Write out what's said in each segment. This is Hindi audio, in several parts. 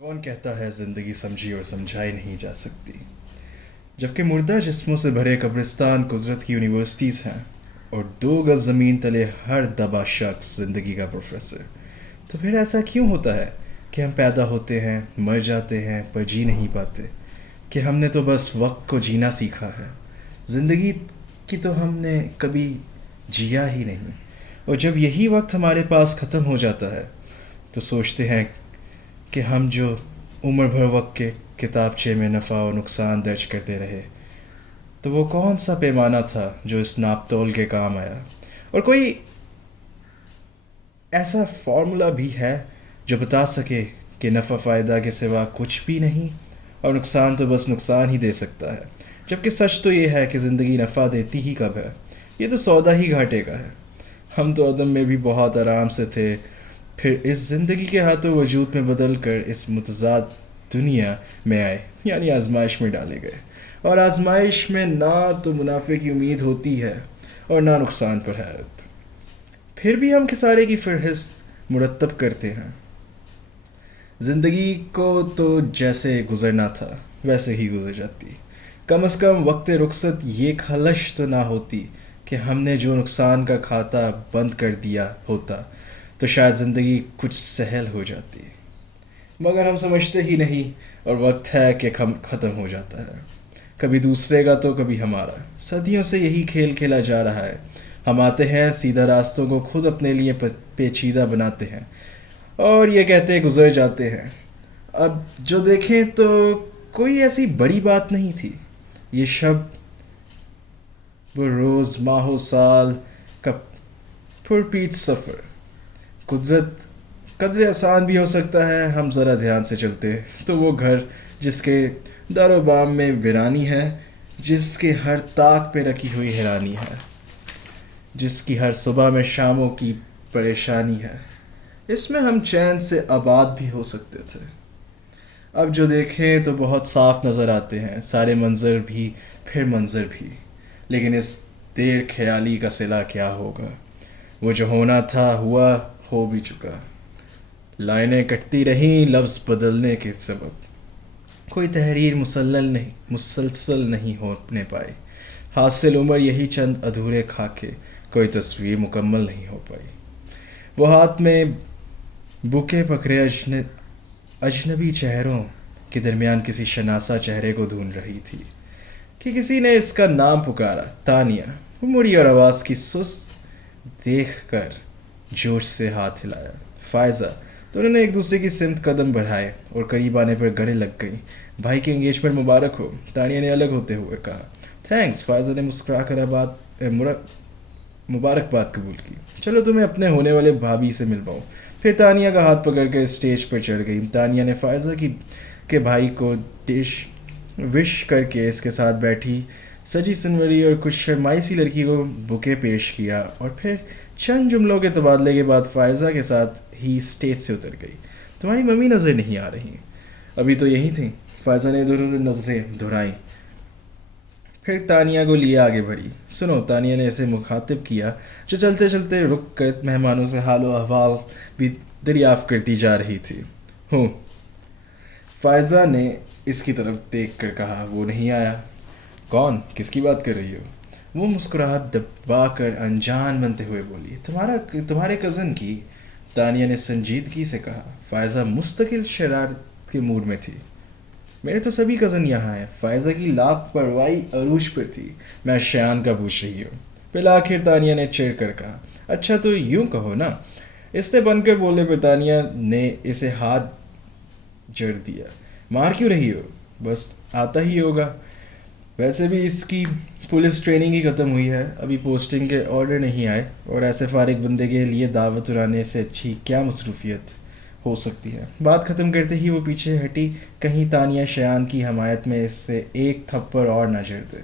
कौन कहता है जिंदगी समझी और समझाई नहीं जा सकती। जबकि मुर्दा जिस्मों से भरे कब्रिस्तान कुदरत की यूनिवर्सिटीज़ हैं और 2 गज ज़मीन तले हर दबा शख्स जिंदगी का प्रोफेसर। तो फिर ऐसा क्यों होता है कि हम पैदा होते हैं, मर जाते हैं, पर जी नहीं पाते? कि हमने तो बस वक्त को जीना सीखा है, ज़िंदगी की तो हमने कभी जिया ही नहीं। और जब यही वक्त हमारे पास ख़त्म हो जाता है तो सोचते हैं कि हम जो उम्र भर वक्त के किताबचे में नफ़ा और नुकसान दर्ज करते रहे, तो वो कौन सा पैमाना था जो इस नापतोल के काम आया? और कोई ऐसा फार्मूला भी है जो बता सके कि नफ़ा फ़ायदा के सिवा कुछ भी नहीं और नुकसान तो बस नुकसान ही दे सकता है? जबकि सच तो ये है कि ज़िंदगी नफ़ा देती ही कब है, ये तो सौदा ही घाटे का है। हम तो अदम में भी बहुत आराम से थे, फिर इस ज़िंदगी के हाथों वजूद में बदल कर इस मुतज़ाद दुनिया में आए, यानी आजमाइश में डाले गए। और आजमाइश में ना तो मुनाफे की उम्मीद होती है और ना नुकसान पर हैरत। फिर भी हम खसारे की फहरिस्त मुरतब करते हैं। ज़िंदगी को तो जैसे गुज़रना था वैसे ही गुज़र जाती। कम से कम वक्त रुखसत ये खलश तो ना होती कि हमने जो नुकसान का खाता बंद कर दिया होता, तो शायद ज़िंदगी कुछ सहल हो जाती। मगर हम समझते ही नहीं, और वक्त है कि ख़त्म हो जाता है। कभी दूसरे का तो कभी हमारा। सदियों से यही खेल खेला जा रहा है। हम आते हैं, सीधा रास्तों को खुद अपने लिए पेचीदा बनाते हैं और ये कहते गुजर जाते हैं। अब जो देखें तो कोई ऐसी बड़ी बात नहीं थी। ये शब वो रोज़ माहो साल का पुरपीच सफ़र, कुदरत कदरे आसान भी हो सकता है हम ज़रा ध्यान से चलते। तो वो घर जिसके दारोबाम में वीरानी है, जिसके हर ताक पे रखी हुई हैरानी है, जिसकी हर सुबह में शामों की परेशानी है, इसमें हम चैन से आबाद भी हो सकते थे। अब जो देखें तो बहुत साफ नज़र आते हैं सारे मंज़र भी, फिर मंज़र भी। लेकिन इस देर ख्याली का सिला क्या होगा? वो जो होना था हुआ, हो भी चुका। लाइनें कटती रहीं लफ्ज़ बदलने के सबब। कोई तहरीर मुसलसल नहीं होने पाई। हासिल उम्र यही चंद अधूरे खाके, कोई तस्वीर मुकम्मल नहीं हो पाई। वो हाथ में बुके पकड़े अजनबी चेहरों के दरमियान किसी शनासा चेहरे को ढूंढ रही थी कि किसी ने इसका नाम पुकारा, तानिया। वो मुड़ी और आवाज़ की सुस्त देख कर जोश से हाथ हिलाया, फ़ायज़ा। दोनों ने एक दूसरे की सिमत कदम बढ़ाए और करीब आने पर गले लग गई। भाई की एंगेजमेंट मुबारक हो, तानिया ने अलग होते हुए कहा। थैंक्स, फ़ायज़ा ने मुस्कुरा कर मुबारकबाद कबूल की। चलो तुम्हें अपने होने वाले भाभी से मिलवाऊँ। फिर तानिया का हाथ पकड़ कर स्टेज पर चढ़ गई। तानिया ने फ़ायज़ा की के भाई को डिश विश करके इसके साथ बैठी सजी संवरी और कुछ शर्माई सी लड़की को बुके पेश किया और फिर चंद जुमलों के तबादले के बाद फ़ायज़ा के साथ ही स्टेज से उतर गई। तुम्हारी मम्मी नज़र नहीं आ रही। अभी तो यहीं थी, फ़ायज़ा ने दोनों नज़रें दोहराई, फिर तानिया को लिए आगे बढ़ी। सुनो, तानिया ने ऐसे मुखातिब किया जो चलते चलते रुक कर मेहमानों से हाल अहवाल भी दरियाफ़्त करती जा रही थी। हूँ, फ़ायज़ा ने इसकी तरफ देख कर कहा। वो नहीं आया? कौन? किसकी बात कर रही हो? वो मुस्कुराहट दबा कर अनजान बनते हुए बोली, तुम्हारे कज़न की। तानिया ने संजीदगी से कहा। फ़ायज़ा मुस्तकिल शरारत के मूड में थी। मेरे तो सभी कज़न यहाँ हैं। फ़ायज़ा की लापरवाही अरूज पर थी। मैं शयान का पूछ रही हूँ। फिर आखिर तानिया ने चिढ़ कर कहा, अच्छा तो यूँ कहो ना। इसने बनकर बोलने पर तानिया ने इसे हाथ जड़ दिया। मार क्यों रही हो? बस आता ही होगा। वैसे भी इसकी पुलिस ट्रेनिंग ही ख़त्म हुई है, अभी पोस्टिंग के ऑर्डर नहीं आए, और ऐसे फारिग बंदे के लिए दावत उड़ाने से अच्छी क्या मसरूफियत हो सकती है। बात ख़त्म करते ही वो पीछे हटी, कहीं तानिया शयान की हमायत में इससे एक थप्पड़ और न जड़ दे।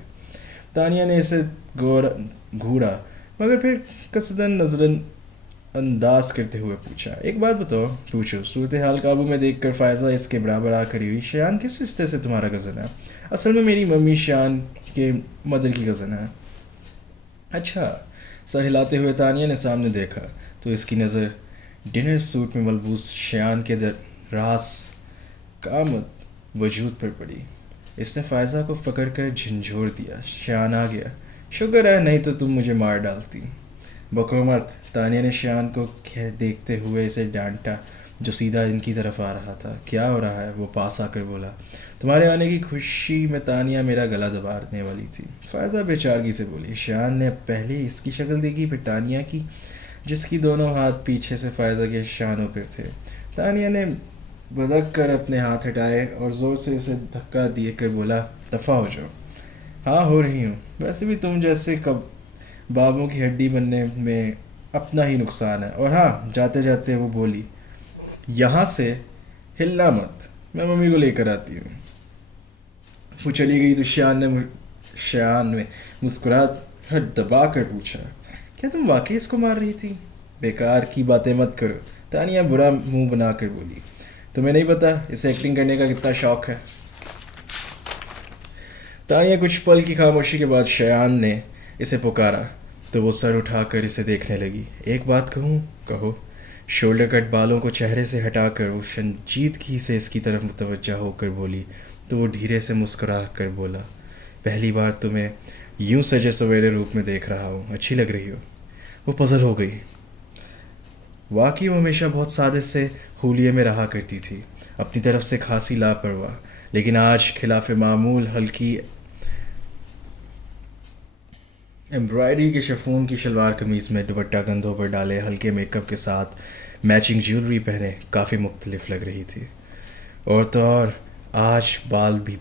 तानिया ने इसे घूरा, मगर फिर कसदन नजरन अंदाज करते हुए पूछा, एक बात बताओ। पूछो। सूरत हाल काबू में देख कर फ़ायज़ा इसके बराबर आ खड़ी हुई। शयान किस रिश्ते से तुम्हारा कज़न है? असल में मेरी मम्मी शयान के मदर की कज़न है। अच्छा। सर हिलाते हुए तानिया ने सामने देखा तो इसकी नज़र डिनर सूट में मलबूस शयान के रास कामत वजूद पर पड़ी। इसने फ़ायज़ा को पकड़ कर झंझोड़ दिया। शान आ गया। शुक्र है, नहीं तो तुम मुझे मार डालती। बको मत, तानिया ने शान को देखते हुए इसे डांटा, जो सीधा इनकी तरफ आ रहा था। क्या हो रहा है? वो पास आकर बोला। तुम्हारे आने की खुशी में तानिया मेरा गला दबाने वाली थी, फ़ायज़ा बेचारगी से बोली। शान ने पहले इसकी शक्ल देखी, फिर तानिया की, जिसकी दोनों हाथ पीछे से फ़ायज़ा के शानों पर थे। तानिया ने बदक कर अपने हाथ हटाए और ज़ोर से इसे धक्का दिए कर बोला, दफ़ा हो जाओ। हाँ, हो रही हूँ। वैसे भी तुम जैसे कब बाबों की हड्डी बनने में अपना ही नुकसान है। और हाँ, जाते जाते वो बोली, यहाँ से हिलना मत, मैं मम्मी को लेकर आती हूँ। वो चली गई तो शान ने मुस्कुराहट दबा कर पूछा, क्या तुम वाकई इसको मार रही थी? बेकार की बातें मत करो, तानिया बुरा मुंह बना कर बोली। तुम्हें नहीं पता इसे एक्टिंग करने का कितना शौक है। तानिया कुछ पल की खामोशी के बाद शयान ने इसे पुकारा तो वो सर उठाकर इसे देखने लगी। एक बात कहूँ? कहो। शोल्डर कट बालों को चेहरे से हटाकर वो संजीदगी से इसकी तरफ मुतवज्जा होकर बोली तो वो धीरे से मुस्कुरा कर बोला, पहली बार तुम्हें यूं सजे सवेरे रूप में देख रहा हूँ, अच्छी लग रही हो। वो पजल हो गई। वाकई वो हमेशा बहुत सादे से हुलिये में रहा करती थी, अपनी तरफ से खासी लापरवाह, लेकिन आज खिलाफ मामूल हल्की एम्ब्रॉयडरी के शिफॉन की शलवार कमीज़ में दुपट्टा कंधों पर डाले, हल्के मेकअप के साथ मैचिंग ज्वेलरी पहने काफ़ी मुख्तलिफ लग रही थी। और तो और आज बाल भी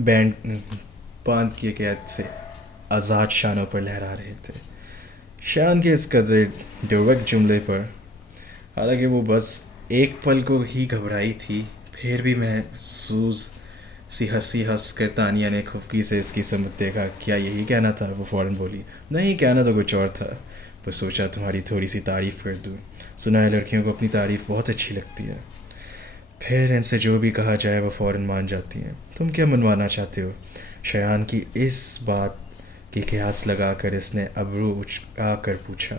बैंड बांध के कैद से आज़ाद शानों पर लहरा रहे थे। शान के इस कदर डायरेक्ट जुमले पर हालांकि वो बस एक पल को ही घबराई थी, फिर भी महसूस सी हंसी हंस कर तानिया ने खुफकी से इसकी समझ देखा। क्या यही कहना था? वो फ़ौरन बोली, नहीं, कहना तो कुछ और था, बस सोचा तुम्हारी थोड़ी सी तारीफ़ कर दूँ। सुना है लड़कियों को अपनी तारीफ़ बहुत अच्छी लगती है, फिर इनसे जो भी कहा जाए वो फ़ौरन मान जाती हैं। तुम क्या मनवाना चाहते हो? शयान की इस बात की कयास लगा कर इसने अबरू उचका कर पूछा।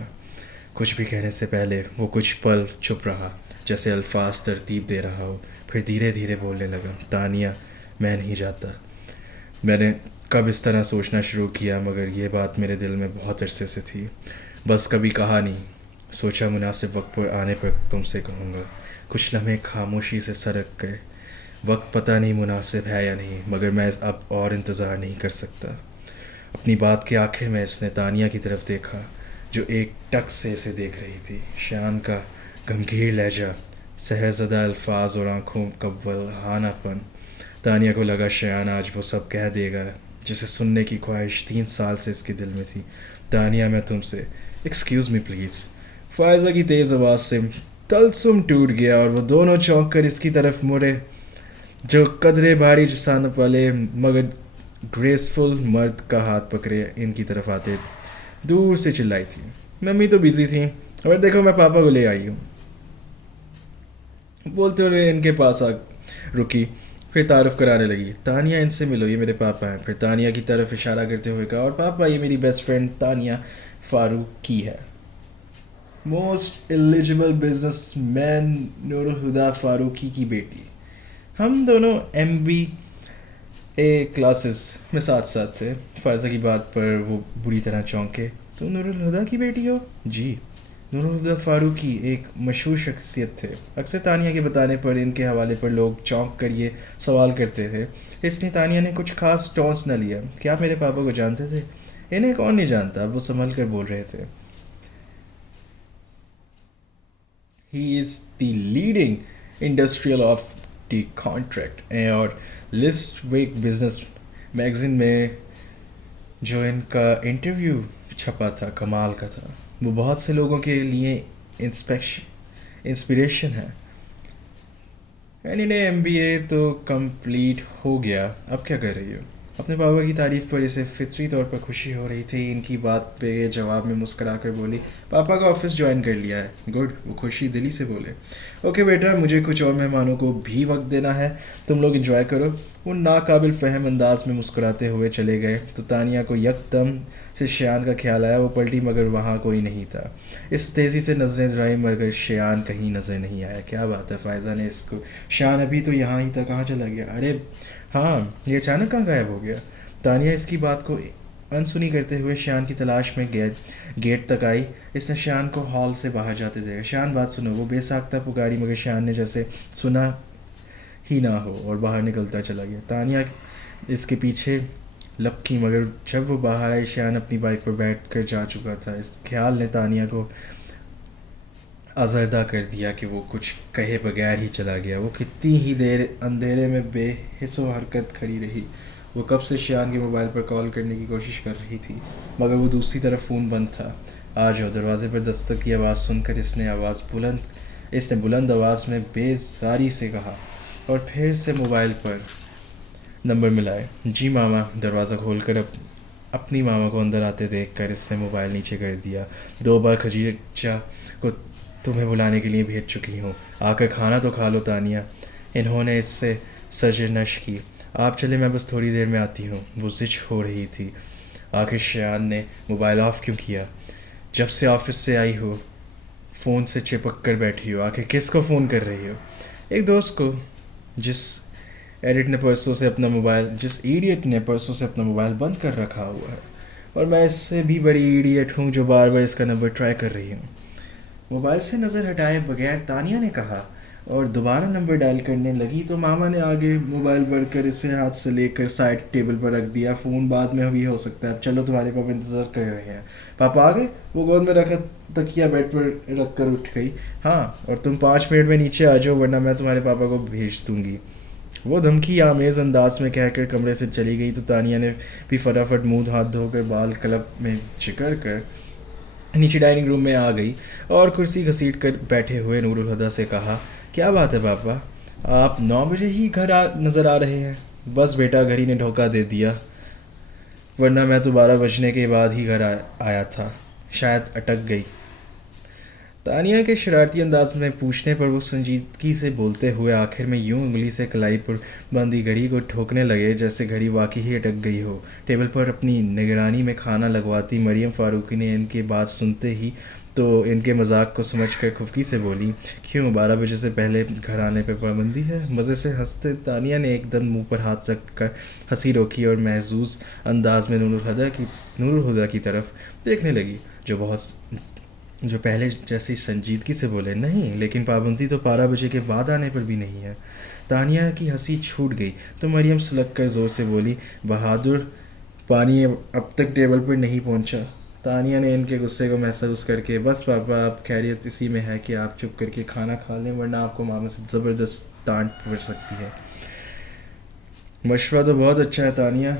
कुछ भी कहने से पहले वो कुछ पल चुप रहा, जैसे अल्फाज तरतीब दे रहा हो, फिर धीरे धीरे बोलने लगा, तानिया, मैं नहीं जाता। मैंने कब इस तरह सोचना शुरू किया, मगर ये बात मेरे दिल में बहुत अरसे से थी, बस कभी कहा नहीं। सोचा मुनासिब वक्त पर आने पर तुमसे कहूँगा। कुछ लम्हे खामोशी से सरक गए। वक्त पता नहीं मुनासिब है या नहीं, मगर मैं अब और इंतज़ार नहीं कर सकता। अपनी बात के आखिर में इसने तानिया की तरफ देखा, जो एक टक से इसे देख रही थी। शान का गंभीर लहजा, सहरज़दा अल्फाज और आँखों का वल्हानापन। तानिया को लगा शयान आज वो सब कह देगा जिसे सुनने की ख्वाहिश 3 साल से इसके दिल में थी। तानिया, मैं तुमसे, एक्सक्यूज़ मी प्लीज़। फ़ायज़ा की तेज़ आवाज़ से तलसुम टूट गया और वो दोनों चौंक कर इसकी तरफ मुड़े, जो कदरे भारी जसानत वाले मगर ग्रेसफुल मर्द का हाथ पकड़े इनकी तरफ आते दूर से चिल्लाई थी, मम्मी तो बिज़ी थी, और देखो मैं पापा को ले आई हूँ। बोलते हुए इनके पास आ रुकी, फिर तारुफ कराने लगी, तानिया, इनसे मिलो, ये मेरे पापा हैं। फिर तानिया की तरफ इशारा करते हुए कहा, और पापा, ये मेरी बेस्ट फ्रेंड तानिया फ़ारूकी है, most eligible business man Noorul Huda Farooqui की बेटी। हम दोनों MBA क्लासेस में साथ साथ थे। फ़ायज़ा की बात पर वो बुरी तरह चौंके। तुम नूरुल हुदा की बेटी हो? जी। नूरुल हुदा फ़ारूकी एक मशहूर शख्सियत थे। अक्सर तानिया के बताने पर इनके हवाले पर लोग चौंक कर ये सवाल करते थे, इसलिए तानिया ने कुछ खास टॉन्स न लिया। क्या आप मेरे पापा को जानते थे? इन्हें कौन नहीं जानता, वो संभल कर बोल रहे थे। He is the leading industrial of the contract और लिस्ट वीक बिजनेस मैगजीन में जो इनका इंटरव्यू छपा था कमाल का था। वो बहुत से लोगों के लिए इंस्पिरेशन है। एनी MBA तो कंप्लीट हो गया, अब क्या कर रही हो? अपने पापा की तारीफ़ पर इसे फितरी तौर पर खुशी हो रही थी। इनकी बात पे जवाब में मुस्कुरा कर बोली, पापा का ऑफिस ज्वाइन कर लिया है। गुड, वो खुशी दिली से बोले। ओके बेटा, मुझे कुछ और मेहमानों को भी वक्त देना है, तुम लोग एंजॉय करो। वो नाकाबिल फ़हम अंदाज में मुस्कुराते हुए चले गए तो तानिया को यकदम से शियान का ख्याल आया। वो पलटी मगर वहाँ कोई नहीं था। इस तेज़ी से नज़रें दौड़ाई मगर शियान कहीं नज़र नहीं आया। क्या बात है, फ़ायज़ा ने इसको, शियान अभी तो यहाँ ही था, कहाँ चला गया? अरे हाँ, ये अचानक कहाँ गायब हो गया? तानिया इसकी बात को अनसुनी करते हुए शियान की तलाश में गेट तक आई। इसने शियान को हॉल से बाहर जाते देखा। शियान, बात सुनो, वो बेसाख्ता पुकारी मगर शियान ने जैसे सुना ही ना हो और बाहर निकलता चला गया। तानिया इसके पीछे लपकी मगर जब वो बाहर आई शियान अपनी बाइक पर बैठ कर जा चुका था। इस ख्याल ने तानिया को आज़रदा कर दिया कि वो कुछ कहे बगैर ही चला गया। वो कितनी ही देर अंधेरे में बेहिस्सो हरकत खड़ी रही। वो कब से शियान के मोबाइल पर कॉल करने की कोशिश कर रही थी मगर वो दूसरी तरफ फ़ोन बंद था। आज और दरवाजे पर दस्तक की आवाज़ सुनकर इसने बुलंद आवाज़ में बेजारी से कहा और फिर से मोबाइल पर नंबर मिलाए। जी मामा। दरवाज़ा खोलकर अपनी मामा को अंदर आते देखकर इसने मोबाइल नीचे कर दिया। 2 बार खदीजा को तुम्हें बुलाने के लिए भेज चुकी हूँ, आकर खाना तो खा लो तानिया। इन्होंने इससे सरजनश की। आप चले, मैं बस थोड़ी देर में आती हूँ। वो जिच हो रही थी। आखिर शियान ने मोबाइल ऑफ क्यों किया? जब से ऑफिस से आई हो फ़ोन से चिपक कर बैठी हो, आखिर किसको फ़ोन कर रही हो? एक दोस्त को, जिस जिस इडियट ने परसों से अपना मोबाइल बंद कर रखा हुआ है। और मैं इससे भी बड़ी इडियट हूँ जो बार बार इसका नंबर ट्राई कर रही हूँ। मोबाइल से नज़र हटाए बगैर तानिया ने कहा और दोबारा नंबर डायल करने लगी तो मामा ने आगे मोबाइल बढ़कर इसे हाथ से लेकर साइड टेबल पर रख दिया। फ़ोन बाद में भी हो सकता है, अब चलो, तुम्हारे पापा इंतज़ार कर रहे हैं। पापा आ गए? वो गोद में रखा तकिया बेड पर रख कर उठ गई। हाँ, और तुम 5 मिनट में नीचे आ जाओ वरना मैं तुम्हारे पापा को भेज दूँगी। वो धमकी आमेज़ अंदाज में कहकर कमरे से चली गई तो तानिया ने भी फटाफट मुंह हाथ धोकर बाल क्लब में चिकर कर नीचे डाइनिंग रूम में आ गई और कुर्सी घसीट कर बैठे हुए नूरुल हुदा से कहा, क्या बात है पापा, आप 9 बजे ही नज़र आ रहे हैं? बस बेटा, घड़ी ने धोखा दे दिया, वरना मैं तो 12 बजने के बाद ही आया था। शायद अटक गई। तानिया के शरारती अंदाज में पूछने पर वो संजीदगी से बोलते हुए आखिर में यूं उंगली से कलाई पर बंधी घड़ी को ठोकने लगे जैसे घड़ी वाकई ही अटक गई हो। टेबल पर अपनी निगरानी में खाना लगवाती मरियम फ़ारूकी ने इनके बात सुनते ही तो इनके मजाक को समझकर खुफकी से बोली, क्यों 12 बजे से पहले घर आने पर पाबंदी है? मज़े से हंसते तानिया ने एकदम मुंह पर हाथ रख कर हंसी रोकी और महजूज अंदाज में नूरुल हुदा की तरफ देखने लगी जो पहले जैसी संजीदगी से बोले, नहीं, लेकिन पाबंदी तो 12 बजे के बाद आने पर भी नहीं है। तानिया की हंसी छूट गई तो मरियम सुलग कर ज़ोर से बोली, बहादुर, पानी अब तक टेबल पर नहीं पहुंचा। तानिया ने इनके गुस्से को महसूस करके, बस पापा, अब खैरियत इसी में है कि आप चुप करके खाना खा लें वरना आपको मामा से ज़बरदस्त डांट पड़ सकती है। मशवरा तो बहुत अच्छा है तानिया,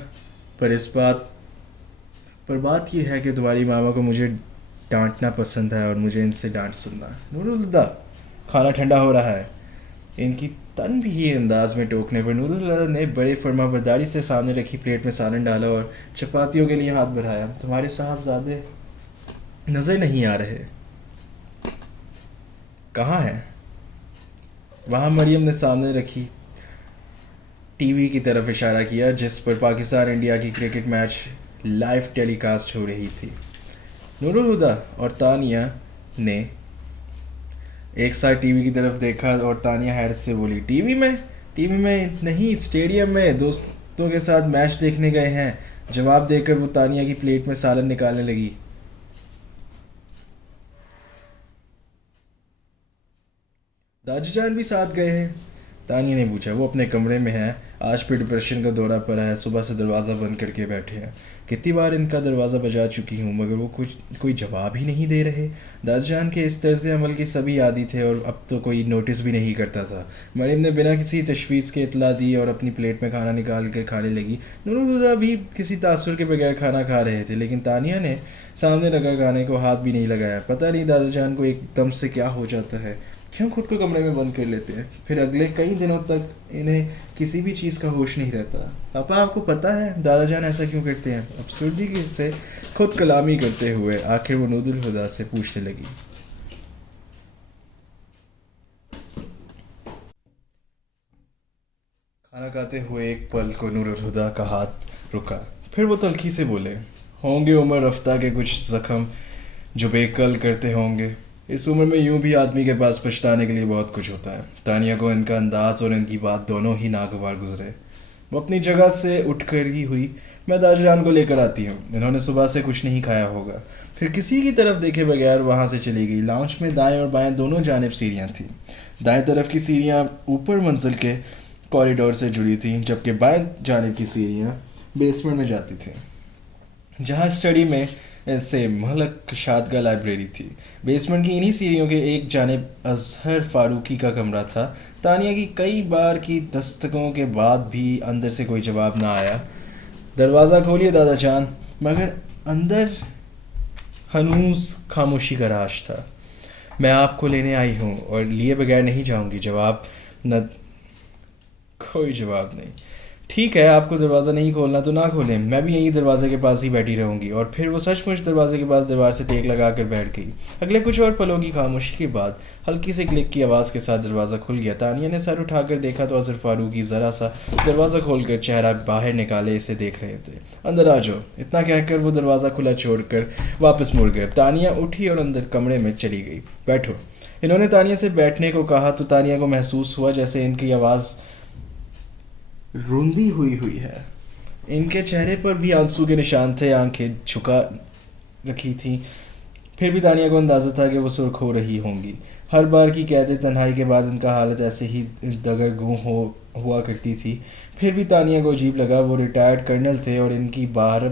पर बात यह है कि तुम्हारी मामा को मुझे डांटना पसंद है और मुझे इनसे डांट सुनना। नूरुल्लाह, खाना ठंडा हो रहा है। इनकी तन भी ही अंदाज में टोकने पर नूरुल्लाह ने बड़े फर्माबरदारी से सामने रखी प्लेट में सालन डाला और चपातियों के लिए हाथ बढ़ाया। तुम्हारे साहबजादे नज़र नहीं आ रहे। कहाँ हैं? वहाँ। मरियम ने सामने रखी टीवी की तरफ इशारा किया जिस पर पाकिस्तान इंडिया की क्रिकेट मैच लाइव टेलीकास्ट हो रही थी। नूरुल हुदा और तानिया ने एक साथ टीवी की तरफ देखा और तानिया हैरत से बोली, टीवी में नहीं, स्टेडियम में दोस्तों के साथ मैच देखने गए हैं। जवाब देकर वो तानिया की प्लेट में सालन निकालने लगी। दादीजान भी साथ गए हैं? तानिया ने पूछा। वो अपने कमरे में है, आज फिर डिप्रेशन का दौरा पड़ा है, सुबह से दरवाज़ा बंद करके बैठे हैं। कितनी बार इनका दरवाज़ा बजा चुकी हूँ मगर वो कोई जवाब ही नहीं दे रहे। दादीजान के इस तर्ज अमल के सभी आदी थे और अब तो कोई नोटिस भी नहीं करता था। मरियम ने बिना किसी तशवीश के इतला दी और अपनी प्लेट में खाना निकाल कर खाने लगी। नूरुल भी किसी तासुर के बगैर खाना खा रहे थे लेकिन तानिया ने सामने लगा खाने को हाथ भी नहीं लगाया। पता नहीं दादाजान को एकदम से क्या हो जाता है, क्यों खुद को कमरे में बंद कर लेते हैं, फिर अगले कई दिनों तक इन्हें किसी भी चीज़ का होश नहीं रहता। पापा, आपको पता है दादाजान ऐसा क्यों करते हैं? अफसर्दगी से खुद कलामी करते हुए आखिर वो नूरुल हुदा से पूछने लगी। खाना खाते हुए एक पल को नूरुल हुदा का हाथ रुका। फिर वो तल्खी से बोले, होंगे उम्र रफ्ता के कुछ जख्म जो बेकल करते होंगे। इस उम्र में यूं भी आदमी के पास पछताने के लिए बहुत कुछ होता है। तानिया को इनका अंदाज और इनकी बात दोनों ही नागवार गुजरे। वो अपनी जगह से उठ कर ही हुई, मैं दादाजान को लेकर आती हूँ, इन्होंने सुबह से कुछ नहीं खाया होगा। फिर किसी की तरफ देखे बगैर वहाँ से चली गई। लाउंज में दाएं और बाएं दोनों जानिब सीढ़ियाँ थीं। दाएं तरफ की सीढ़ियाँ ऊपर मंजिल के कॉरिडोर से जुड़ी थीं, जबकि बाएं जानिब की सीढ़ियाँ बेसमेंट में जाती थीं, जहाँ स्टडी में से महलक शादगा लाइब्रेरी थी। बेसमेंट की इन्हीं सीढ़ियों के एक जानिब अजहर फारूकी का कमरा था। तानिया की कई बार की दस्तकों के बाद भी अंदर से कोई जवाब ना आया। दरवाज़ा खोलिए दादा जान, मगर अंदर हनूस खामोशी का राज था। मैं आपको लेने आई हूँ और लिए बगैर नहीं जाऊँगी। जवाब न, कोई जवाब नहीं। ठीक है, आपको दरवाज़ा नहीं खोलना तो ना खोलें, मैं भी यहीं दरवाजे के पास ही बैठी रहूंगी। और फिर वो सचमुच दरवाजे के पास दीवार से टेक लगा कर बैठ गई। अगले कुछ और पलों की खामोशी के बाद हल्की से क्लिक की आवाज़ के साथ दरवाज़ा खुल गया। तानिया ने सर उठाकर देखा तो अजहर फारूकी ज़रा सा दरवाज़ा खोलकर चेहरा बाहर निकाले इसे देख रहे थे। अंदर आ जाओ, इतना कहकर वो दरवाज़ा खुला छोड़कर वापस मुड़ गए। तानिया उठी और अंदर कमरे में चली गई। बैठो, इन्होंने तानिया से बैठने को कहा तो तानिया को महसूस हुआ जैसे इनकी आवाज़ रूंधी हुई है। इनके चेहरे पर भी आंसू के निशान थे, आंखें झुका रखी थीं। फिर भी तानिया को अंदाज़ा था कि वो सुर्ख हो रही होंगी। हर बार की कैद तन्हाई के बाद इनका हालत ऐसे ही दगरगूं हो हुआ करती थी। फिर भी तानिया को अजीब लगा। वो रिटायर्ड कर्नल थे और इनकी बाहर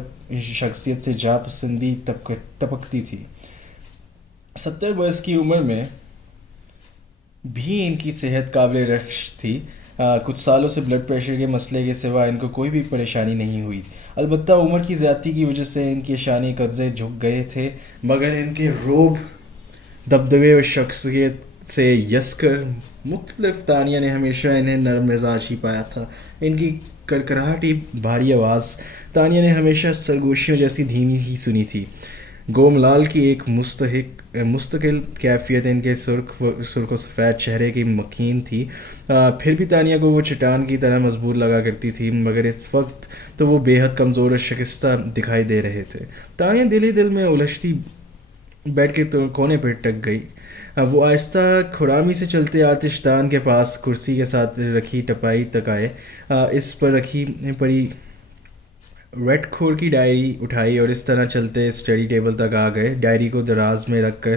शख्सियत से जा पसंदी टपकती थी। 70 बरस की उम्र में भी इनकी सेहत काबिल रख्श थी। कुछ सालों से ब्लड प्रेशर के मसले के सिवा इनको कोई भी परेशानी नहीं हुई। अलबत्ता उम्र की ज़्यादती की वजह से इनके शानी कदरे झुक गए थे, मगर इनके रोब दबदबे और शख्सियत से यसकर मुख्तलिफ। तानिया ने हमेशा इन्हें नरम मिजाज ही पाया था। इनकी करकराहटी भारी आवाज़ तानिया ने हमेशा सरगोशियों जैसी धीमी ही सुनी थी। गोमलाल की एक मुस्तकिल कैफियत इनके सुर्ख व सफ़ेद चेहरे की मकीन थी। फिर भी तानिया को वो चट्टान की तरह मजबूत लगा करती थी, मगर इस वक्त तो वो बेहद कमज़ोर और शिकस्ता दिखाई दे रहे थे। तानिया दिल ही दिल में उलझती बेड के तो कोने पर टक गई। वो आहिस्ता खुरामी से चलते आतिशदान के पास कुर्सी के साथ रखी टपाई तक आए। इस पर रखी पड़ी रेड खोर की डायरी उठाई और इस तरह चलते स्टडी टेबल तक आ गए। डायरी को दराज में रख कर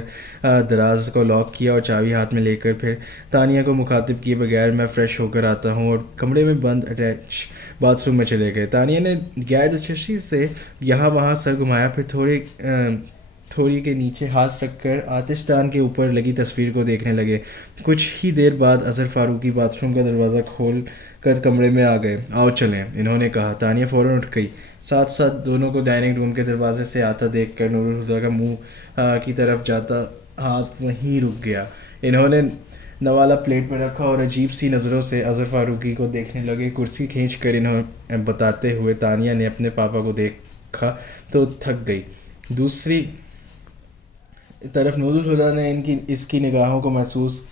दराज को लॉक किया और चाबी हाथ में लेकर फिर तानिया को मुखातिब किए बगैर मैं फ़्रेश होकर आता हूँ और कमरे में बंद अटैच बाथरूम में चले गए। तानिया ने गैर दिलचस्पी से यहाँ वहाँ सर घुमाया, फिर थोड़ी के नीचे हाथ रखकर आतिशदान के ऊपर लगी तस्वीर को देखने लगे। कुछ ही देर बाद अजहर फारूकी बाथरूम का दरवाज़ा खोल कर कमरे में आ गए। आओ चलें, इन्होंने कहा। तानिया फ़ौरन उठ गई। साथ साथ दोनों को डाइनिंग रूम के दरवाजे से आता देखकर नूरुल हुदा का मुंह की तरफ जाता हाथ वहीं रुक गया। इन्होंने नवाला प्लेट में रखा और अजीब सी नज़रों से अजहर फारूकी को देखने लगे। कुर्सी खींच कर इन्होंने बताते हुए तानिया ने अपने पापा को देखा तो थक गई। दूसरी तरफ नूरुल हुदा ने इसकी निगाहों को महसूस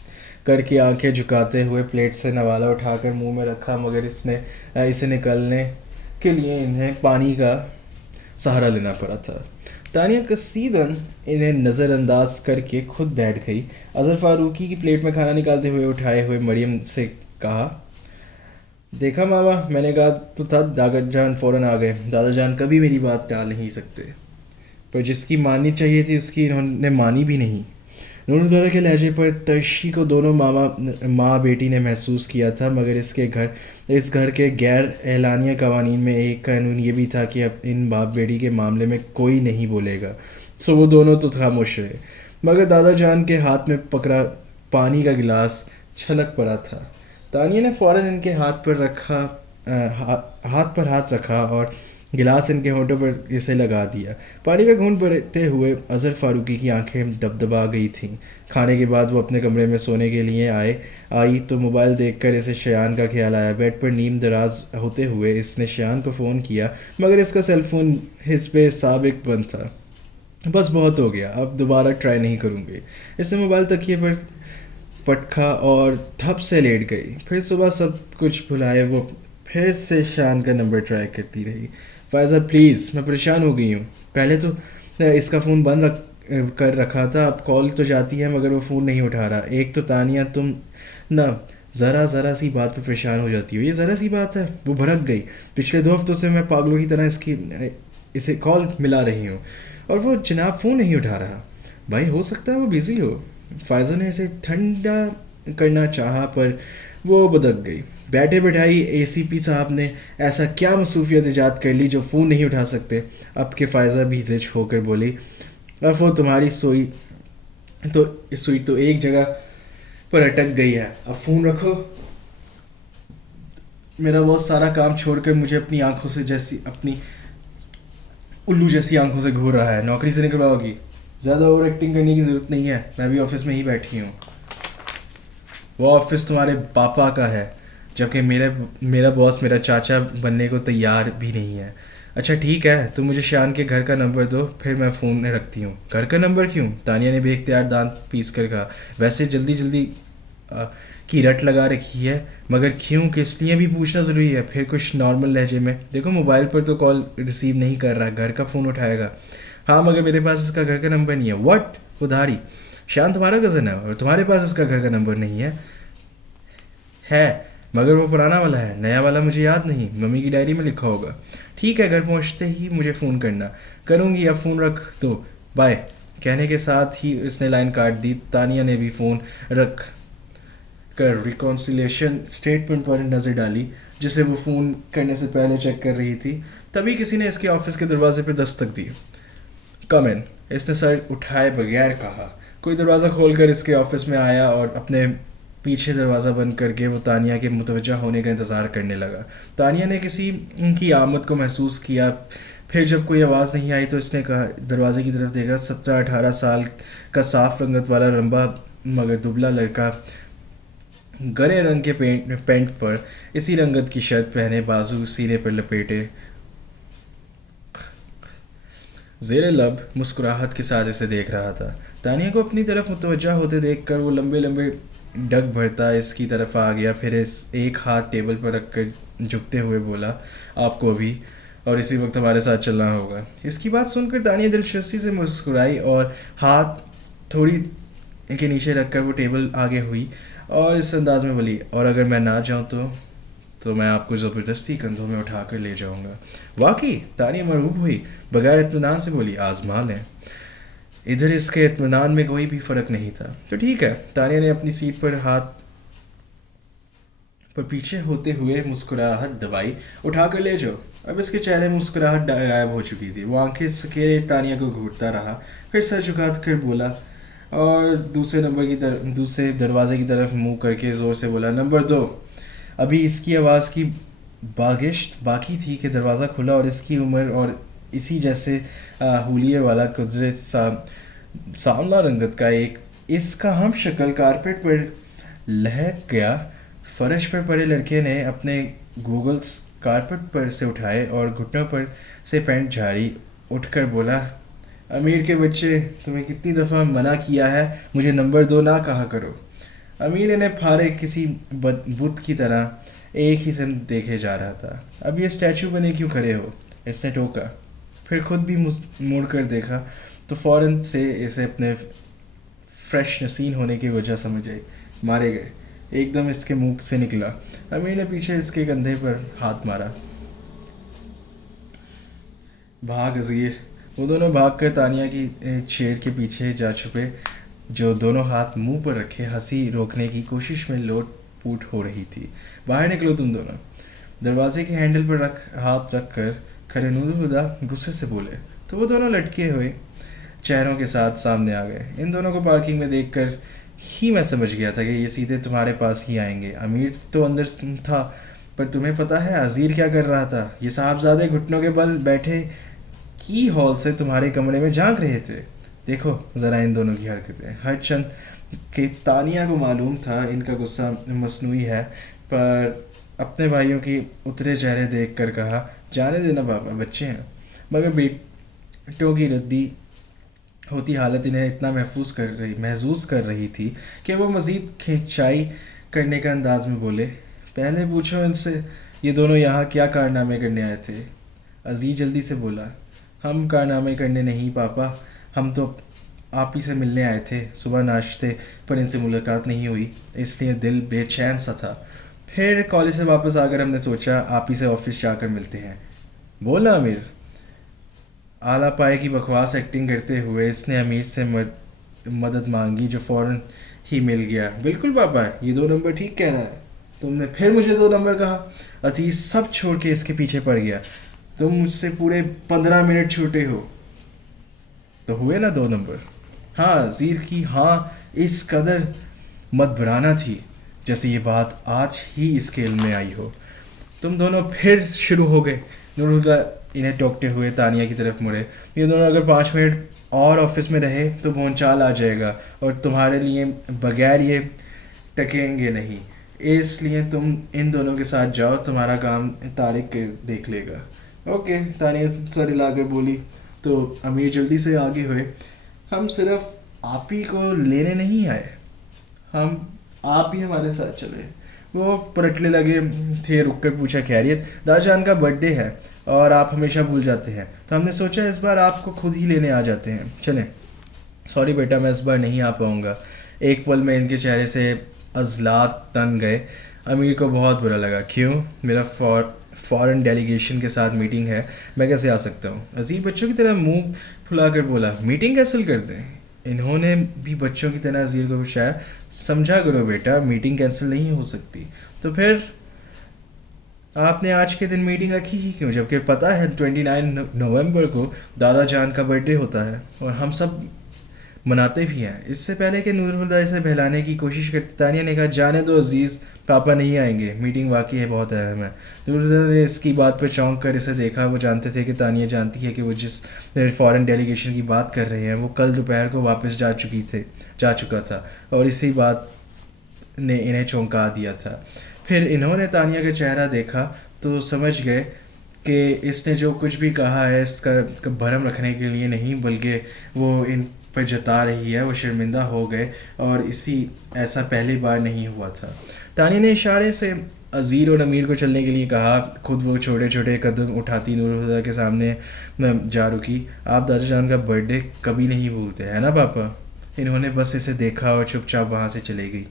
करके आंखें झुकाते हुए प्लेट से नवाला उठाकर मुंह में रखा, मगर इसे निकलने के लिए इन्हें पानी का सहारा लेना पड़ा था। तानिया कसीदन इन्हें नज़रअंदाज करके खुद बैठ गई। अजहर फारूकी की प्लेट में खाना निकालते हुए उठाए हुए मरियम से कहा, देखा मामा, मैंने कहा तो था। दादाजान फ़ौरन आ गए। दादाजान कभी मेरी बात टाल नहीं सकते, पर जिसकी माननी चाहिए थी उसकी इन्होंने मानी भी नहीं। नूरुल के लहजे पर तर्शी को दोनों माँ बेटी ने महसूस किया था, मगर इस घर के गैर एलानिया कवानीन में एक कानून ये भी था कि अब इन बाप बेटी के मामले में कोई नहीं बोलेगा। सो वो दोनों तो खामोश रहे, मगर दादा जान के हाथ में पकड़ा पानी का गिलास छलक पड़ा था। तानिया ने फ़ौरन इनके हाथ पर हाथ रखा और गिलास इनके होठों पर इसे लगा दिया। पानी का घूंट भरते हुए अजहर फारूकी की आंखें दबदबा गई थीं। खाने के बाद वो अपने कमरे में सोने के लिए आई तो मोबाइल देखकर इसे शयान का ख्याल आया। बेड पर नीम दराज होते हुए इसने शयान को फ़ोन किया, मगर इसका सेलफोन हिस पे साबिक बंद था। बस बहुत हो गया, अब दोबारा ट्राई नहीं करूँगी। इसने मोबाइल तकिए पर पटखा और धप से लेट गई। फिर सुबह सब कुछ भुलाए वो फिर से शान का नंबर ट्राई करती रही। फ़ायज़ा प्लीज़, मैं परेशान हो गई हूँ। पहले तो इसका फ़ोन बंद कर रखा था, अब कॉल तो जाती है मगर वो फ़ोन नहीं उठा रहा। एक तो तानिया तुम ना ज़रा ज़रा सी बात पे परेशान हो जाती हो, ये ज़रा सी बात है। वो भड़क गई। पिछले 2 हफ्तों से मैं पागलों की तरह इसे कॉल मिला रही हूँ और वो जनाब फ़ोन नहीं उठा रहा। भाई हो सकता है वो बिज़ी हो। फ़ायज़ा ने इसे ठंडा करना चाहा पर वो बदक गई। बैठे बैठाई एसीपी साहब ने ऐसा क्या मसूफियत ईजाद कर ली जो फ़ोन नहीं उठा सकते। अब के फ़ायज़ा भी जिच होकर बोली, अब वो तुम्हारी सुई तो एक जगह पर अटक गई है, अब फ़ोन रखो। मेरा बहुत सारा काम छोड़कर मुझे अपनी आंखों से जैसी अपनी उल्लू जैसी आंखों से घूर रहा है। नौकरी से निकलवाओगी? ज़्यादा ओवर एक्टिंग करने की ज़रूरत नहीं है, मैं भी ऑफिस में ही बैठी हूँ। वो ऑफिस तुम्हारे पापा का है, जबकि मेरा बॉस मेरा चाचा बनने को तैयार भी नहीं है। अच्छा ठीक है, तुम मुझे शान के घर का नंबर दो, फिर मैं फ़ोन रखती हूँ। घर का नंबर क्यों? तानिया ने बेख्तियार दांत पीस कर कहा। वैसे जल्दी जल्दी अ, की रट लगा रखी है, मगर क्यों, किस लिए भी पूछना ज़रूरी है। फिर कुछ नॉर्मल लहजे में, देखो मोबाइल पर तो कॉल रिसीव नहीं कर रहा, घर का फ़ोन उठाएगा। हाँ मगर मेरे पास इसका घर का नंबर नहीं है। व्हाट? उधारी? शान तुम्हारा कज़न है और तुम्हारे पास इसका घर का नंबर नहीं है? है, मगर वो पुराना वाला है, नया वाला मुझे याद नहीं, मम्मी की डायरी में लिखा होगा। ठीक है, घर पहुंचते ही मुझे फ़ोन करना। करूँगी, अब फ़ोन रख दो, बाय। कहने के साथ ही उसने लाइन काट दी। तानिया ने भी फ़ोन रख कर रिकॉन्सिलेशन स्टेटमेंट पर नज़र डाली, जिसे वो फ़ोन करने से पहले चेक कर रही थी। तभी किसी ने इसके ऑफिस के दरवाजे पर दस्तक दी। कम इन, इसने सर उठाए बगैर कहा। कोई दरवाज़ा खोलकर इसके ऑफिस में आया और अपने पीछे दरवाज़ा बंद करके वो तानिया के मुतवज्जा होने का इंतज़ार करने लगा। तानिया ने किसी की आमद को महसूस किया। फिर जब कोई आवाज़ नहीं आई तो इसने कहा, दरवाजे की तरफ देखा। 17-18 साल का साफ रंगत वाला लंबा मगर दुबला लड़का, गरे रंग के पेंट पर इसी रंगत की शर्ट पहने, बाजू सीने पर लपेटे, ज़ेरे लब मुस्कुराहट के साथ इसे देख रहा था। तानिया को अपनी तरफ मुतवज्जा होते देखकर वो लंबे लंबे डग भरता इसकी तरफ आ गया। फिर इस एक हाथ टेबल पर रखकर झुकते हुए बोला, आपको अभी और इसी वक्त हमारे साथ चलना होगा। इसकी बात सुनकर तानिया दिलचस्पी से मुस्कुराई और हाथ थोड़ी के नीचे रखकर वो टेबल आगे हुई और इस अंदाज में बोली, और अगर मैं ना जाऊँ तो मैं आपको ज़बरदस्ती कंधों में उठा कर ले जाऊंगा। वाकई? तानिया मरूब हुई, बगैर इत्मीनान से बोली, आजमा लें। इधर इसके इत्मीनान में कोई भी फ़र्क नहीं था। तो ठीक है। तानिया ने अपनी सीट पर हाथ पर पीछे होते हुए मुस्कुराहट दबाई, उठा कर ले जाओ। अब इसके चेहरे में मुस्कुराहट गायब हो चुकी थी। वो आंखें सकेरे तानिया को घूरता रहा, फिर सर झुका कर बोला और दूसरे दरवाजे की तरफ मुंह करके ज़ोर से बोला, नंबर 2। अभी इसकी आवाज़ की बागिश्त बाकी थी कि दरवाज़ा खुला और इसकी उम्र और इसी जैसे हुलिये वाला कुदरत सांवला रंगत का एक इसका हम शक्ल कारपेट पर लहक गया। फर्श पर पड़े लड़के ने अपने गूगल्स कारपेट पर से उठाए और घुटनों पर से पैंट झाड़ी, उठकर बोला, अमीर के बच्चे, तुम्हें कितनी दफ़ा मना किया है मुझे नंबर 2 ना कहा करो। अमीर इन्हें फाड़े किसी बुत की तरह एक ही से देखे जा रहा था। अब ये स्टैचू बने क्यों खड़े हो? इसने टोका। फिर खुद भी मुड़ कर देखा तो फ़ौरन से इसे अपने फ्रेश नसीन होने की वजह समझ आई। मारे गए, एकदम इसके मुंह से निकला। अमीर ने पीछे इसके कंधे पर हाथ मारा। भाग अज़ीर। वो दोनों भागकर तानिया की चेयर के पीछे जा छुपे, जो दोनों हाथ मुंह पर रखे हंसी रोकने की कोशिश में लोट पूट हो रही थी। बाहर निकलो तुम दोनों। दरवाजे के हैंडल पर हाथ रख कर खड़े नूरुहुदा गुस्से से बोले। तो वो दोनों लटके हुए चेहरों के साथ सामने आ गए। इन दोनों को पार्किंग में देखकर ही मैं समझ गया था कि ये सीधे तुम्हारे पास ही आएंगे। अमीर तो अंदर था, पर तुम्हें पता है अज़ीर क्या कर रहा था? ये साहबजादे घुटनों के बल बैठे की हॉल से तुम्हारे कमरे में झांक रहे थे। देखो ज़रा इन दोनों की हरकतें। हर चंद के तानिया को मालूम था इनका गुस्सा मसनूई है, पर अपने भाइयों की उतरे चेहरे देख कर कहा, जाने देना पापा, बच्चे हैं। मगर बेटों की रद्दी होती हालत इन्हें इतना महसूस कर रही थी कि वो मज़ीद खिंचाई करने का अंदाज में बोले, पहले पूछो इनसे ये दोनों यहाँ क्या कारनामे करने आए थे? अजीज जल्दी से बोला। हम कारनामे करने नहीं पापा, हम तो आप ही से मिलने आए थे। सुबह नाश्ते पर इनसे मुलाकात नहीं हुई, इसलिए दिल बेचैन सा था। फिर कॉलेज से वापस आकर हमने सोचा आप ही से ऑफिस जाकर मिलते हैं। बोला अमीर। आला पाए की बकवास एक्टिंग करते हुए इसने अमीर से मदद मांगी, जो फ़ौरन ही मिल गया। बिल्कुल पापा, ये 2 नंबर ठीक कह रहा है। तुमने फिर मुझे 2 नंबर कहा। अजीज सब छोड़ के इसके पीछे पड़ गया। तुम मुझसे पूरे 15 मिनट छूटे हो। तो हुए ना 2 नंबर। हाँ जीर की हाँ इस कदर मदबराना थी, जैसे ये बात आज ही इसके इल्म में आई हो। तुम दोनों फिर शुरू हो गए। नूरुल्लाह इन्हें टोकते हुए तानिया की तरफ मुड़े। ये दोनों अगर 5 मिनट और ऑफिस में रहे तो भोंचाल आ जाएगा और तुम्हारे लिए बगैर ये टकेंगे नहीं। इसलिए तुम इन दोनों के साथ जाओ, तुम्हारा काम तारिक के देख लेगा। ओके, तानिया सर हिलाकर बोली। तो अमीर जल्दी से आगे हुए। हम सिर्फ आप ही को लेने नहीं आए, हम आप भी हमारे साथ चले। वो पलटने लगे थे, रुककर पूछा खैरियत? दादाजान का बर्थडे है और आप हमेशा भूल जाते हैं, तो हमने सोचा इस बार आपको खुद ही लेने आ जाते हैं, चलें। सॉरी बेटा, मैं इस बार नहीं आ पाऊँगा। एक पल में इनके चेहरे से अज़लात तन गए। अमीर को बहुत बुरा लगा। क्यों? मेरा फॉरेन डेलीगेशन के साथ मीटिंग है, मैं कैसे आ सकता हूँ? अजीब बच्चों की तरह मुंह फुलाकर बोला। मीटिंग कैंसिल कर दें? इन्होंने भी बच्चों की तरह अजीर को पूछा। समझा करो बेटा, मीटिंग कैंसिल नहीं हो सकती। तो फिर आपने आज के दिन मीटिंग रखी ही क्यों, जबकि पता है 29 नवंबर को दादा जान का बर्थडे होता है और हम सब मनाते भी हैं। इससे पहले कि नूरुल्लाह इसे बहलाने की कोशिश करती, तानिया ने कहा जाने दो अजीज़, पापा नहीं आएंगे, मीटिंग वाकई है बहुत अहम है। नूरुल्लाह ने इसकी बात पर चौंक कर इसे देखा। वो जानते थे कि तानिया जानती है कि वो जिस फॉरेन डेलीगेशन की बात कर रहे हैं वो कल दोपहर को वापस जा चुका था और इसी बात ने इन्हें चौंका दिया था। फिर इन्होंने तानिया का चेहरा देखा तो समझ गए कि इसने जो कुछ भी कहा है इसका भरम रखने के लिए नहीं, बल्कि वो इन पर जता रही है। वो शर्मिंदा हो गए और ऐसा पहली बार नहीं हुआ था। तानिया ने इशारे से अज़ीर और अमीर को चलने के लिए कहा। खुद वो छोटे छोटे कदम उठाती नूरुल्लाह के सामने जा रुकी। आप दादा जान का बर्थडे कभी नहीं भूलते, है ना पापा? इन्होंने बस इसे देखा और चुपचाप वहाँ से चले गई।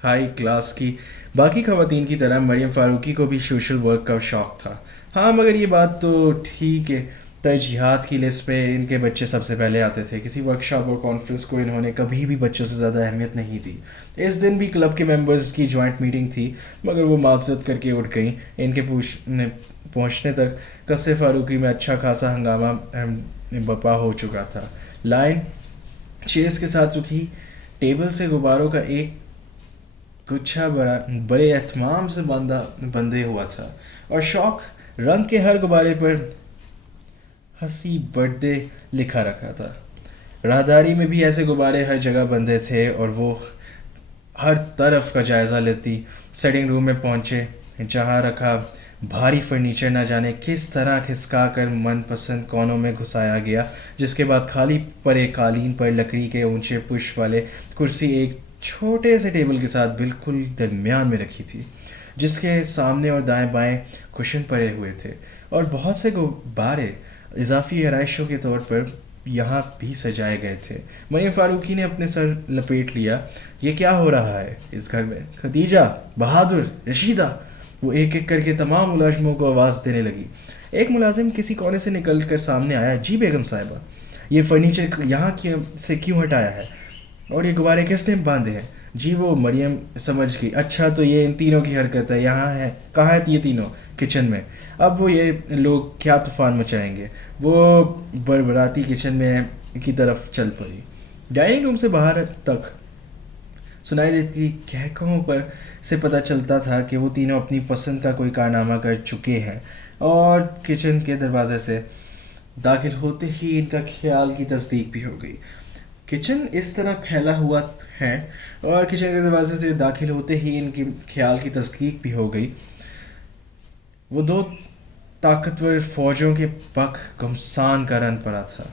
हाई क्लास की बाकी ख़वातीन की तरह मरियम फ़ारूकी को भी सोशल वर्क का शौक़ था। हाँ, मगर ये बात तो ठीक है, तरजीहात की लिस्ट पे इनके बच्चे सबसे पहले आते थे। किसी वर्कशॉप और कॉन्फ्रेंस को इन्होंने कभी भी बच्चों से ज़्यादा अहमियत नहीं दी। इस दिन भी क्लब के मेंबर्स की जॉइंट मीटिंग थी, मगर वो माजरत करके उठ गई। इनके पहुँचने तक कस्से फ़ारूकी में अच्छा खासा हंगामा बपा हो चुका था। लाइन चेयर्स के साथ रुकी, टेबल से गुब्बारों का एक गुच्छा बड़े एहतमाम से बंधे हुआ था और शौक रंग के हर गुब्बारे पर हंसी बर्थडे लिखा रखा था। राहदारी में भी ऐसे गुब्बारे हर जगह बंधे थे और वो हर तरफ का जायज़ा लेती। सेटिंग रूम में पहुंचे, जहां रखा भारी फर्नीचर न जाने किस तरह खिसका कर मनपसंद कोनों में घुसाया गया, जिसके बाद खाली पड़े कालीन पर लकड़ी के ऊंचे पुष्प वाले कुर्सी एक छोटे से टेबल के साथ बिल्कुल दरमियान में रखी थी, जिसके सामने और दाएं बाएं कुशन पड़े हुए थे और बहुत से गुब्बारे इजाफी आराइशों के तौर पर यहाँ भी सजाए गए थे। मरियम फ़ारूकी ने अपने सर लपेट लिया। ये क्या हो रहा है इस घर में? खदीजा, बहादुर, रशीदा, वो एक एक करके तमाम मुलाजमों को आवाज़ देने लगी। एक मुलाजिम किसी कोने से निकल कर सामने आया। जी बेगम साहिबा, ये फर्नीचर यहाँ से क्यों हटाया है और ये गुब्बारे किसने बांधे हैं? जी वो मरियम समझ गई। अच्छा, तो ये इन तीनों की हरकत है। यहाँ है, कहाँ है ये तीनों? किचन में। अब वो ये लोग क्या तूफ़ान मचाएंगे? वो बरबराती किचन में की तरफ चल पड़ी। डाइनिंग रूम से बाहर तक सुनाई देती कहकों पर से पता चलता था कि वो तीनों अपनी पसंद का कोई कारनामा कर चुके हैं और किचन के दरवाजे से दाखिल होते ही इनका ख्याल की तस्दीक भी हो गई। किचन इस तरह फैला हुआ है और किचन के दरवाजे से दाखिल होते ही इनके ख्याल की तस्दीक भी हो गई। वो दो ताकतवर फौजों के पख घमसान का रन पड़ा था।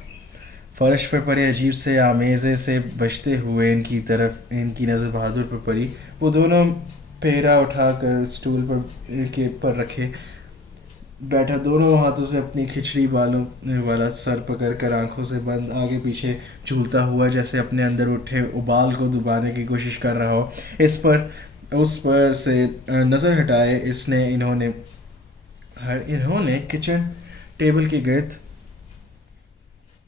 फर्श पर पड़े अजीब से आमेज़े से बचते हुए इनकी नज़र बहादुर पर पड़ी। वो दोनों पेहरा उठाकर स्टूल पर रखे बैठा, दोनों हाथों से अपनी खिचड़ी बालों वाला सर पकड़ कर आंखों से बंद आगे पीछे झूलता हुआ, जैसे अपने अंदर उठे उबाल को दबाने की कोशिश कर रहा हो। इस पर उस पर से नज़र हटाए इसने इन्होंने किचन टेबल के गिर्द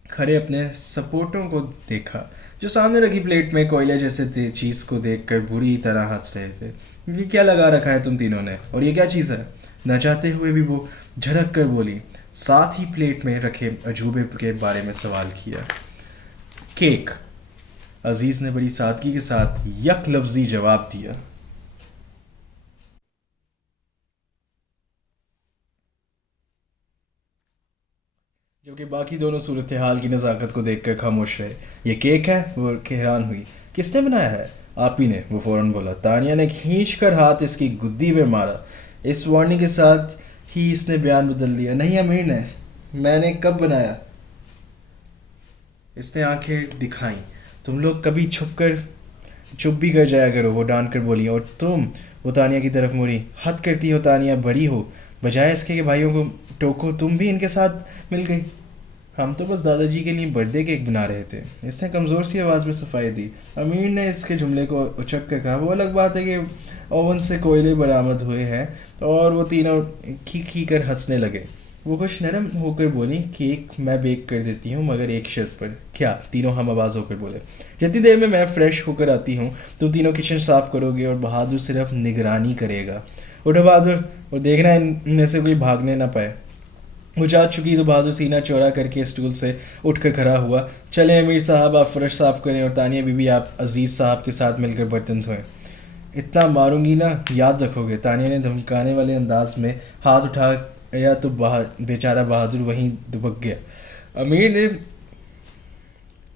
खड़े अपने सपोर्टों को देखा, जो सामने रखी प्लेट में कोयले जैसे चीज़ को देखकर बुरी तरह हंस रहे थे। ये क्या लगा रखा है तुम तीनों ने, और ये क्या चीज़ है? न चाहते हुए भी वो झड़क कर बोली, साथ ही प्लेट में रखे अजूबे के बारे में सवाल किया। केक, अजीज ने बड़ी सादगी के साथ यक लफ्जी जवाब दिया। जबकि बाकी दोनों सूरत हाल की नज़ाकत को देखकर खामोश रहे। ये केक है? वो हैरान हुई। किसने बनाया है? आप ही ने, वो फौरन बोला। तानिया ने खींच कर हाथ इसकी गुद्दी में मारा। इस वार्निंग के साथ ही इसने बयान बदल दिया। नहीं अमीर ने, मैंने कब बनाया? इसने आंखें दिखाई। तुम लोग कभी चुप भी कर जाया करो, वो डांट कर बोली। और तुम, वो तानिया की तरफ मुड़ी। हद करती हो तानिया, बड़ी हो, बजाय इसके कि भाइयों को टोको तुम भी इनके साथ मिल गई। हम तो बस दादाजी के लिए बर्थडे केक बना रहे थे, इसने कमज़ोर सी आवाज़ में सफाई दी। अमीर ने इसके जुमले को उचक कर कहा। वो अलग बात है कि ओवन से कोयले बरामद हुए हैं। और वो तीनों खी कर हंसने लगे। वो कुछ नरम होकर बोली, केक मैं बेक कर देती हूँ, मगर एक शर्त पर। क्या? तीनों हम आवाज़ होकर बोले। जितनी देर में मैं फ्रेश होकर आती हूँ तुम तीनों किचन साफ करोगे और बहादुर सिर्फ निगरानी करेगा। उठो बहादुर, और देखना इनमें से कोई भागने ना पाए। वो जा चुकी तो बहादुर सीना चौड़ा करके स्टूल से उठकर खड़ा हुआ। चले अमीर साहब, आप फर्श साफ करें, और तानिया बीबी आप अजीज़ साहब के साथ मिलकर बर्तन धोएं। इतना मारूंगी ना, याद रखोगे। तानिया ने धमकाने वाले अंदाज में हाथ उठा या तो बेचारा बहादुर वहीं दुबक गया। अमीर ने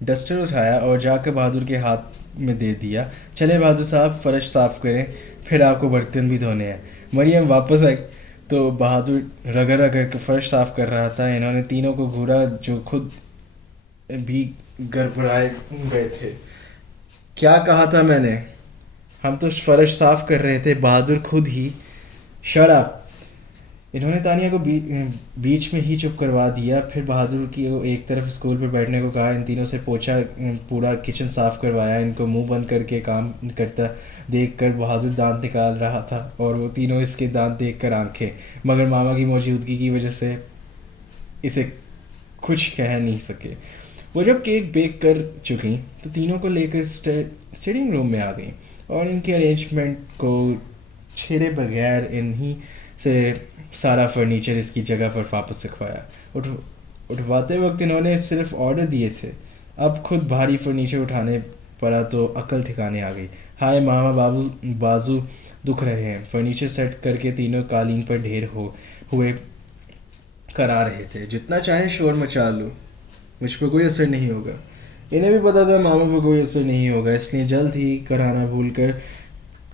डस्टर उठाया और जाकर बहादुर के हाथ में दे दिया। चले बहादुर साहब, फर्श साफ करें, फिर आपको बर्तन भी धोने हैं। मरियम वापस आई तो बहादुर रगड़ रगड़ के फर्श साफ कर रहा था। इन्होंने तीनों को घूरा जो खुद भी गड़बड़ाए गए थे। क्या कहा था मैंने? हम तो फर्श साफ कर रहे थे, बहादुर खुद ही। Shut up! इन्होंने तानिया को बीच में ही चुप करवा दिया। फिर बहादुर की एक तरफ स्कूल पर बैठने को कहा। इन तीनों से पोछा, पूरा किचन साफ करवाया। इनको मुंह बंद करके काम करता देखकर बहादुर दांत निकाल रहा था, और वो तीनों इसके दांत देखकर आंखें, मगर मामा की मौजूदगी की वजह से इसे कुछ कह नहीं सके। वो जब केक बेक कर चुकी तो तीनों को लेकर सिटिंग रूम में आ गई और इनके अरेंजमेंट को छेड़े बगैर इन्हीं से सारा फर्नीचर इसकी जगह पर वापस रखवाया। उठवाते वक्त इन्होंने सिर्फ ऑर्डर दिए थे, अब खुद भारी फर्नीचर उठाने पड़ा तो अकल ठिकाने आ गई। हाय मामा, बाजू दुख रहे हैं। फर्नीचर सेट करके तीनों कालीन पर ढेर हुए करा रहे थे। जितना चाहे शोर मचा लो, मुझ पर कोई असर नहीं होगा। इन्हें भी पता था मामा पर कोई असर नहीं होगा, इसलिए जल्द ही कराना भूल कर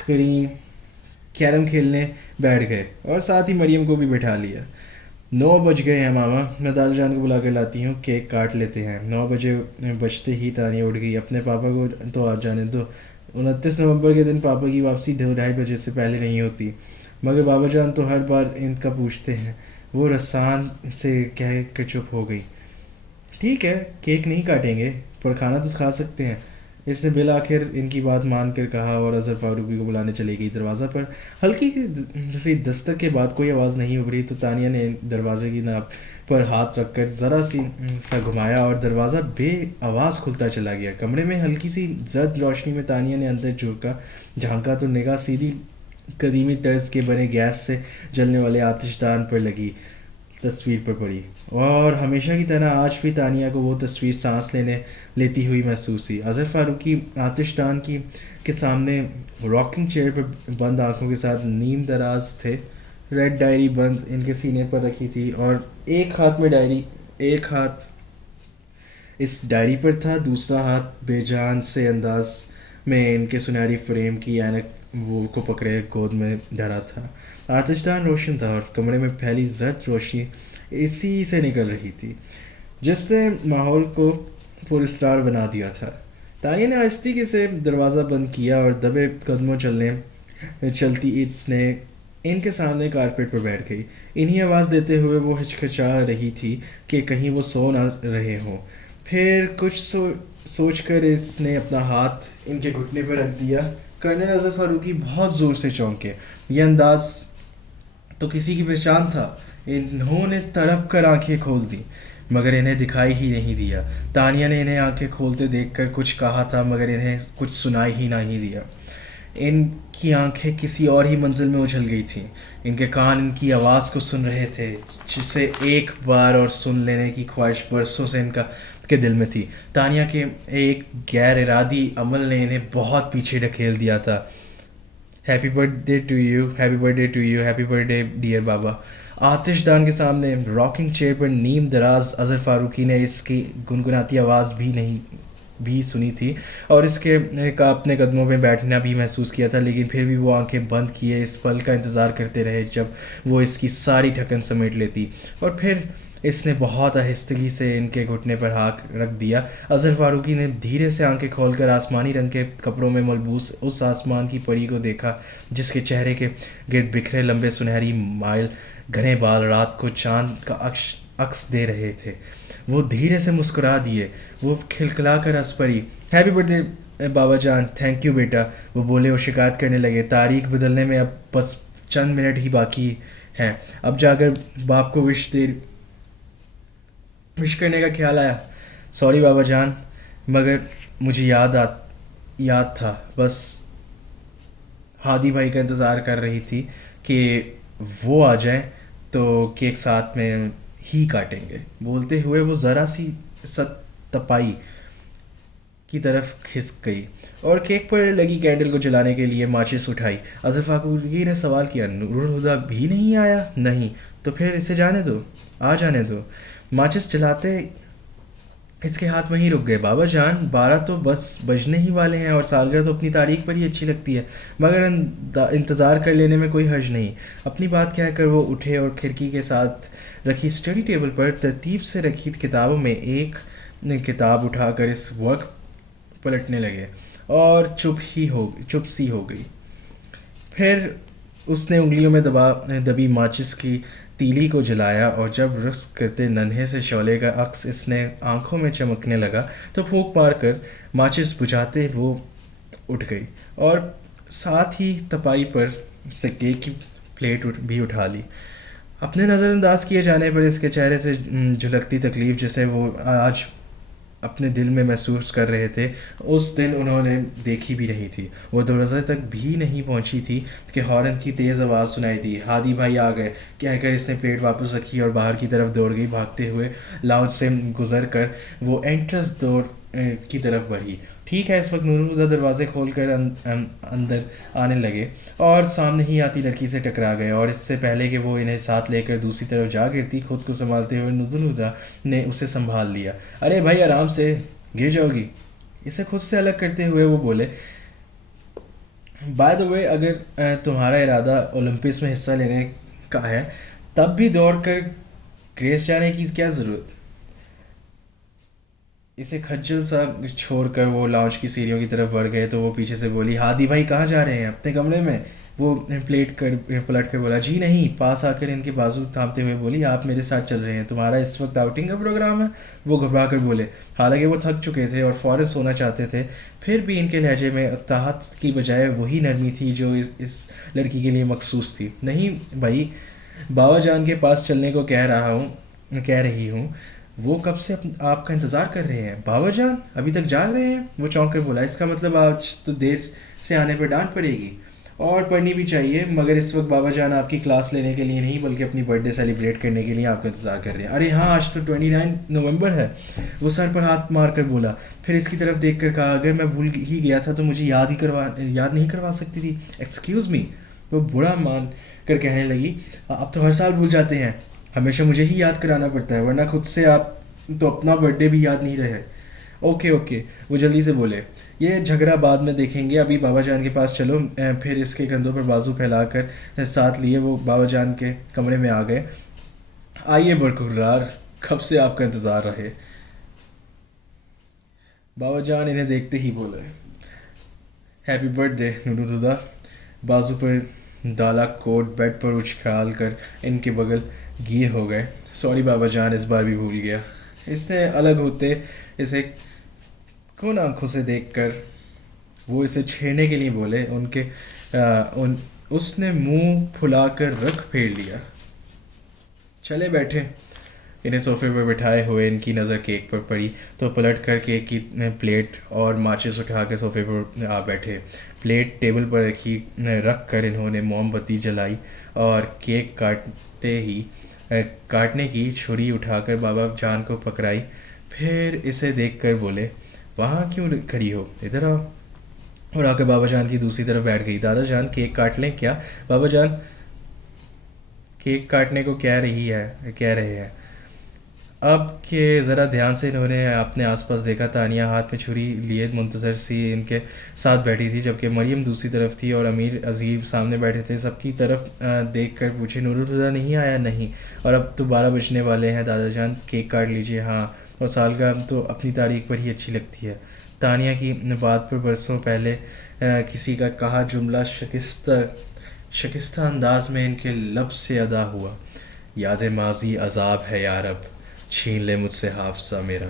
करीम कैरम खेलने बैठ गए और साथ ही मरियम को भी बिठा लिया। 9 बज गए हैं मामा, मैं दादा जान को बुला कर लाती हूँ, केक काट लेते हैं। 9 बजे बजते ही तानिया उठ गई। अपने पापा को तो आ जाने दो। 29 नवंबर के दिन पापा की वापसी 2:30 बजे से पहले नहीं होती, मगर बाबा जान तो हर बार इनका पूछते हैं। वो रसान से कह कर चुप हो गई। ठीक है, केक नहीं काटेंगे, पर खाना तो खा सकते हैं, इसने बिल आखिर इनकी बात मान कर कहा और अजहर फारूकी को बुलाने चली गई। दरवाज़ा पर हल्की सी दस्तक के बाद कोई आवाज़ नहीं उभरी तो तानिया ने दरवाजे की नाप पर हाथ रखकर ज़रा सा घुमाया और दरवाज़ा बे आवाज़ खुलता चला गया। कमरे में हल्की सी जर्द रोशनी में तानिया ने अंदर झांका तो निगाह सीधी कदीमी तर्ज के बने गैस से जलने वाले आतिशदान पर लगी तस्वीर पर पड़ी, और हमेशा की तरह आज भी तानिया को वो तस्वीर सांस लेती हुई महसूस हुई। अजहर फारूकी आतिशदान के सामने रॉकिंग चेयर पर बंद आंखों के साथ नीम दराज थे। रेड डायरी बंद इनके सीने पर रखी थी और एक हाथ में डायरी, एक हाथ इस डायरी पर था, दूसरा हाथ बेजान से अंदाज में इनके सुनहरी फ्रेम की ऐनक वो को पकड़े गोद में धरा था। आतिशदान रोशन था और कमरे में फैली जर्द रोशनी इसी से निकल रही थी, जिसने माहौल को पुरस्कार बना दिया था। तानिया ने आहिस्ती से दरवाज़ा बंद किया और दबे कदमों चलने चलती ईद स्नेह इनके सामने कारपेट पर बैठ गई। इन्हीं आवाज़ देते हुए वो हिचकिचा रही थी कि कहीं वो सो ना रहे हों। फिर कुछ सोचकर इसने अपना हाथ इनके घुटने पर रख दिया। कर्नल अजहर फारूकी बहुत ज़ोर से चौंके। यह अंदाज तो किसी की पहचान था। इन्होंने तड़प कर आंखें खोल दी, मगर इन्हें दिखाई ही नहीं दिया। तानिया ने इन्हें आंखें खोलते देखकर कुछ कहा था, मगर इन्हें कुछ सुनाई ही नहीं दिया। इनकी आंखें किसी और ही मंजिल में उछल गई थीं। इनके कान इनकी आवाज़ को सुन रहे थे, जिसे एक बार और सुन लेने की ख्वाहिश बरसों से इनका के दिल में थी। तानिया के एक गैर इरादी अमल ने इन्हें बहुत पीछे ढकेल दिया था। Happy birthday to you, happy birthday to you, happy birthday dear Baba. आतिशदान के सामने रॉकिंग चेयर पर नीम दराज अजहर फारूकी ने इसकी गुनगुनाती आवाज़ भी सुनी थी, और इसके का अपने कदमों में बैठना भी महसूस किया था। लेकिन फिर भी वो आंखें बंद किए इस पल का इंतज़ार करते रहे जब वो इसकी सारी थकन समेट लेती। और फिर इसने बहुत आहिस्तगी से इनके घुटने पर हाथ रख दिया। अजहर फारूकी ने धीरे से आंखें खोलकर आसमानी रंग के कपड़ों में मलबूस उस आसमान की परी को देखा, जिसके चेहरे के गिर्द बिखरे लंबे सुनहरी माइल घने बाल रात को चांद का अक्स दे रहे थे। वो धीरे से मुस्कुरा दिए। वो खिलखिला कर हंस पड़ी। हैप्पी बर्थडे बाबा जान, थैंक यू बेटा, वो बोले और शिकायत करने लगे। तारीख बदलने में अब बस चंद मिनट ही बाकी हैं। अब जाकर बाप को विश करने का ख्याल आया। सॉरी बाबा जान, मगर मुझे याद था, बस हादी भाई का इंतज़ार कर रही थी कि वो आ जाए तो केक साथ में ही काटेंगे। बोलते हुए वो ज़रा सी सत तपाई की तरफ खिसक गई और केक पर लगी कैंडल को जलाने के लिए माचिस उठाई। अजहर फारूकी ने सवाल किया, नूरुल हुदा भी नहीं आया? नहीं। तो फिर इसे जाने दो, आ जाने दो। माचिस जलाते इसके हाथ वहीं रुक गए। बाबा जान, 12 तो बस बजने ही वाले हैं, और सालगिरह तो अपनी तारीख पर ही अच्छी लगती है, मगर इंतज़ार कर लेने में कोई हर्ज नहीं। अपनी बात कहकर वो उठे और खिड़की के साथ रखी स्टडी टेबल पर तरतीब से रखी किताबों में एक किताब उठाकर इस वक्त पलटने लगे, और चुप सी हो गई। फिर उसने उंगलियों में दबी माचिस की तीली को जलाया, और जब रक्स करते नन्हे से शौले का अक्स इसने आंखों में चमकने लगा तो फूंक मारकर माचिस बुझाते वो उठ गई, और साथ ही तपाई पर से केक की प्लेट भी उठा ली। अपने नज़रअंदाज किए जाने पर इसके चेहरे से झलकती तकलीफ़, जिसे वो आज अपने दिल में महसूस कर रहे थे, उस दिन उन्होंने देखी भी नहीं थी। वो दरवाजे तक भी नहीं पहुंची थी कि हॉर्न की तेज़ आवाज़ सुनाई दी। हादी भाई आ गए कहकर इसने प्लेट वापस रखी और बाहर की तरफ दौड़ गई। भागते हुए लाउंज से गुजर कर वो एंट्रेंस डोर की तरफ बढ़ी। ठीक है, इस वक्त नूरुल दरवाजे खोलकर अंदर आने लगे और सामने ही आती लड़की से टकरा गए, और इससे पहले कि वो इन्हें साथ लेकर दूसरी तरफ जा गिरती, खुद को संभालते हुए नूरुल ने उसे संभाल लिया। अरे भाई, आराम से, गिर जाओगी। इसे खुद से अलग करते हुए वो बोले, बाय द वे, अगर तुम्हारा इरादा ओलंपिक्स में हिस्सा लेने का है, तब भी दौड़ कर ग्रेस जाने की क्या ज़रूरत। इसे खज्जल सा छोड़कर वो लाउंज की सीढ़ियों की तरफ बढ़ गए तो वो पीछे से बोली, हादी भाई कहाँ जा रहे हैं? अपने कमरे में। वो पलट कर बोला, जी नहीं। पास आकर इनके बाजू थामते हुए बोली, आप मेरे साथ चल रहे हैं? तुम्हारा इस वक्त आउटिंग का प्रोग्राम है? वो घबरा कर बोले। हालांकि वो थक चुके थे और फ़ौरन सोना चाहते थे, फिर भी इनके लहजे में अताहत की बजाय वही नरमी थी जो इस लड़की के लिए मखसूस थी। नहीं भाई, बाबा जान के पास चलने को कह रही हूँ। वो कब से आपका इंतज़ार कर रहे हैं। बाबा जान अभी तक जाग रहे हैं? वो चौंक कर बोला, इसका मतलब आज तो देर से आने पर डांट पड़ेगी, और पढ़नी भी चाहिए, मगर इस वक्त बाबा जान आपकी क्लास लेने के लिए नहीं बल्कि अपनी बर्थडे सेलिब्रेट करने के लिए आपका इंतज़ार कर रहे हैं। अरे हाँ, आज तो 29 नवंबर है। वो सर पर हाथ मार कर बोला, फिर इसकी तरफ देख कर कहा, अगर मैं भूल ही गया था तो मुझे याद नहीं करवा सकती थी? Excuse me. वो बुरा मान कर कहने लगी, आप तो हर साल भूल जाते हैं, हमेशा मुझे ही याद कराना पड़ता है, वरना खुद से आप तो अपना बर्थडे भी याद नहीं रहे। ओके ओके, वो जल्दी से बोले, ये झगड़ा बाद में देखेंगे, अभी बाबा जान के पास चलो। फिर इसके कंधों पर बाजू फैलाकर साथ लिए वो बाबा जान के कमरे में आ गए। आइए बरकरार, कब से आपका इंतज़ार रहे। बाबा जान इन्हें देखते ही बोले, हैप्पी बर्थडे नूरुदा। बाजू पर डाला कोट बेड पर उछाल कर इनके बगल गिए हो गए। सॉरी बाबा जान, इस बार भी भूल गया। इसने अलग होते इसे कौन आंखों से देखकर वो इसे छेड़ने के लिए बोले। उन उसने मुंह फुलाकर रख फेर लिया। चले बैठे। इन्हें सोफे पर बिठाए हुए इनकी नज़र केक पर पड़ी तो पलट कर केक की प्लेट और माचिस उठा के सोफे पर आ बैठे। प्लेट टेबल पर रख कर इन्होंने मोमबत्ती जलाई और केक काटने की छुरी उठाकर बाबा जान को पकड़ाई। फिर इसे देखकर बोले, वहाँ क्यों खड़ी हो, इधर आओ। और आकर बाबा जान की दूसरी तरफ बैठ गई। दादा जान केक काट लें क्या? बाबा जान केक काटने को कह रहे हैं। अब के ज़रा ध्यान से इन्होंने अपने आसपास देखा। तानिया हाथ में छुरी लिए मुंतज़र सी इनके साथ बैठी थी, जबकि मरियम दूसरी तरफ थी और अमीर अजीब सामने बैठे थे। सबकी तरफ देख कर पूछे, नूरुल्लाह नहीं आया? नहीं। और अब तो 12 बजने वाले हैं दादा जान, केक काट लीजिए। हाँ, और सालगिरह तो अपनी तारीख पर ही अच्छी लगती है। तानिया की बात पर बरसों पहले किसी का कहा जुमला शकिस्ता अंदाज में इनके लब से अदा हुआ। याद माजी अजाब है यार, अब छीन ले मुझसे हाफसा मेरा।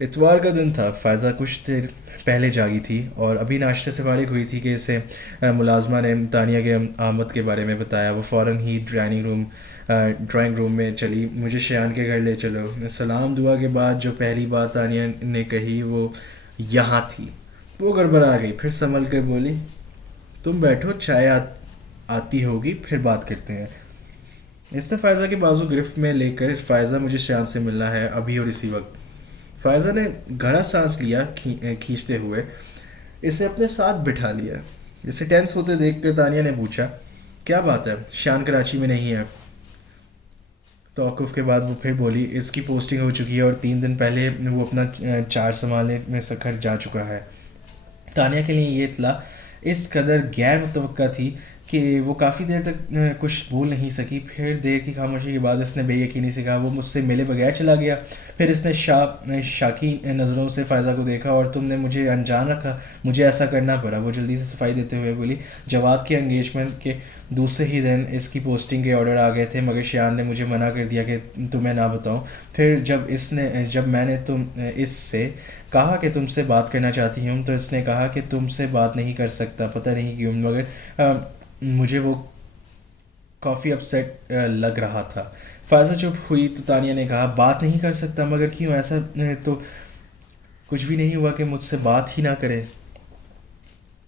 इतवार का दिन था। फ़ायज़ा कुछ देर पहले जागी थी और अभी नाश्ते से फारिग हुई थी कि इसे मुलाजमा ने तानिया के आमद के बारे में बताया। वो फ़ौरन ही ड्राइंग रूम में चली। मुझे शयान के घर ले चलो। सलाम दुआ के बाद जो पहली बात तानिया ने कही वो यहाँ थी। वो गड़बड़ा गई, फिर संभल कर बोली, तुम बैठो, आती होगी, फिर बात करते हैं। इसने फ़ायज़ा के बाजू गिरफ्त में लेकर, फ़ायज़ा मुझे शान से मिलना है अभी और इसी वक्त। फ़ायज़ा ने गहरा सांस लिया। खींचते हुए इसे अपने साथ बिठा लिया। इसे टेंस होते देखकर तानिया ने पूछा, क्या बात है, शान कराची में नहीं है? तौक़ुफ़ के बाद वो फिर बोली, इसकी पोस्टिंग हो चुकी है और 3 दिन पहले वो अपना चार्ज संभालने में सखर जा चुका है। तानिया के लिए ये इत्तला इस कदर गैर मुतवक्का थी कि वो काफ़ी देर तक कुछ बोल नहीं सकी। फिर देर की खामोशी के बाद इसने बेयकीनी से कहा, वो मुझसे मिले बगैर चला गया। फिर इसने शाकी नज़रों से फ़ायज़ा को देखा, और तुमने मुझे अनजान रखा, मुझे ऐसा करना पड़ा। वो जल्दी से सफाई देते हुए बोली, जवाद के एंगेजमेंट के दूसरे ही दिन इसकी पोस्टिंग के ऑर्डर आ गए थे, मगर शियान ने मुझे मना कर दिया कि तुम्हें ना बताऊं। फिर जब मैंने इससे कहा कि तुमसे बात करना चाहती हूँ, तो इसने कहा कि तुमसे बात नहीं कर सकता, पता नहीं क्यों, मगर मुझे वो काफ़ी अपसेट लग रहा था। फ़ायज़ा चुप हुई तो तानिया ने कहा, बात नहीं कर सकता मगर क्यों? ऐसा तो कुछ भी नहीं हुआ कि मुझसे बात ही ना करे।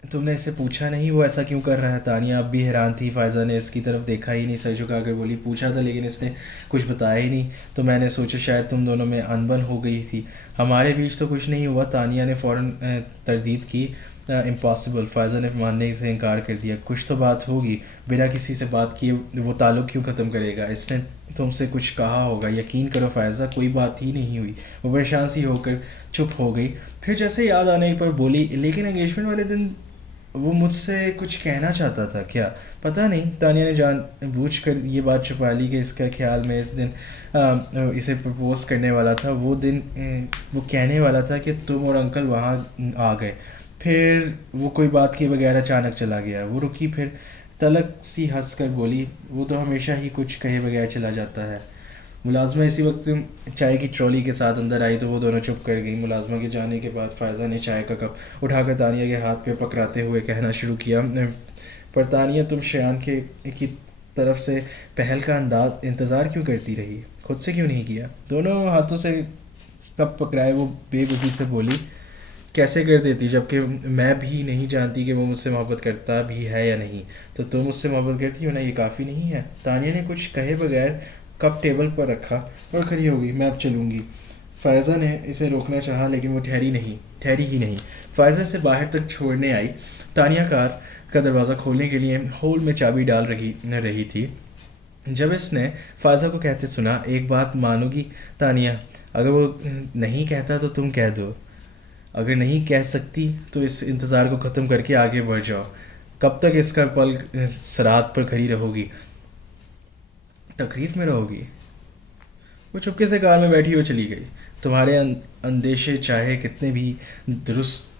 तुमने इससे पूछा नहीं वो ऐसा क्यों कर रहा है? तानिया अब भी हैरान थी। फ़ायज़ा ने इसकी तरफ देखा ही नहीं, सर झुका कर बोली, पूछा था लेकिन इसने कुछ बताया ही नहीं, तो मैंने सोचा शायद तुम दोनों में अनबन हो गई थी। हमारे बीच तो कुछ नहीं हुआ। तानिया ने फ़ौरन तरदीद की। इम्पॉसिबल। फ़ायज़ा ने मानने से इनकार कर दिया। कुछ तो बात होगी, बिना किसी से बात किए वो ताल्लुक़ क्यों ख़त्म करेगा? इसने तुमसे कुछ कहा होगा। यकीन करो फ़ायज़ा, कोई बात ही नहीं हुई। वो परेशान सी होकर चुप हो गई। फिर जैसे याद आने पर बोली, लेकिन एंगेजमेंट वाले दिन वो मुझसे कुछ कहना चाहता था क्या? पता नहीं। तानिया ने जानबूझकर ये बात छुपा ली कि इसका ख्याल में इस दिन इसे प्रपोज़ करने वाला था। वो दिन वो कहने वाला था कि तुम और अंकल वहाँ आ गए। फिर वो कोई बात किए बगैर अचानक चला गया। वो रुकी, फिर तलक सी हंस कर बोली, वो तो हमेशा ही कुछ कहे बगैर चला जाता है। मुलाजमा इसी वक्त चाय की ट्रॉली के साथ अंदर आई तो वो दोनों चुप कर गई। मुलाजमा के जाने के बाद फ़ायज़ा ने चाय का कप उठाकर तानिया के हाथ पे पकड़ाते हुए कहना शुरू किया, पर तानिया, तुम शयान की तरफ से पहल का इंतज़ार क्यों करती रही? खुद से क्यों नहीं किया? दोनों हाथों से कप पकड़ाए वो बेबसी से बोली, कैसे कर देती, जबकि मैं भी नहीं जानती कि वो मुझसे मोहब्बत करता भी है या नहीं। तो तुम मुझसे मोहब्बत करती हो ना, ये काफ़ी नहीं है? तानिया ने कुछ कहे बगैर कप टेबल पर रखा और खड़ी हो गई। मैं अब चलूँगी। फ़ायज़ा ने इसे रोकना चाहा लेकिन वो ठहरी ही नहीं। फ़ायज़ा से बाहर तक छोड़ने आई। तानिया कार का दरवाज़ा खोलने के लिए होल में चाबी डाल रही थी। जब इसने फ़ायज़ा को कहते सुना, एक बात मानोगी तानिया, अगर वो नहीं कहता तो तुम कह दो। अगर नहीं कह सकती तो इस इंतज़ार को ख़त्म करके आगे बढ़ जाओ। कब तक इसका पल सराहत पर खड़ी रहोगी, तकलीफ़ में रहोगी? वो चुपके से कार में बैठी और चली गई। तुम्हारे अंदेशे चाहे कितने भी दुरुस्त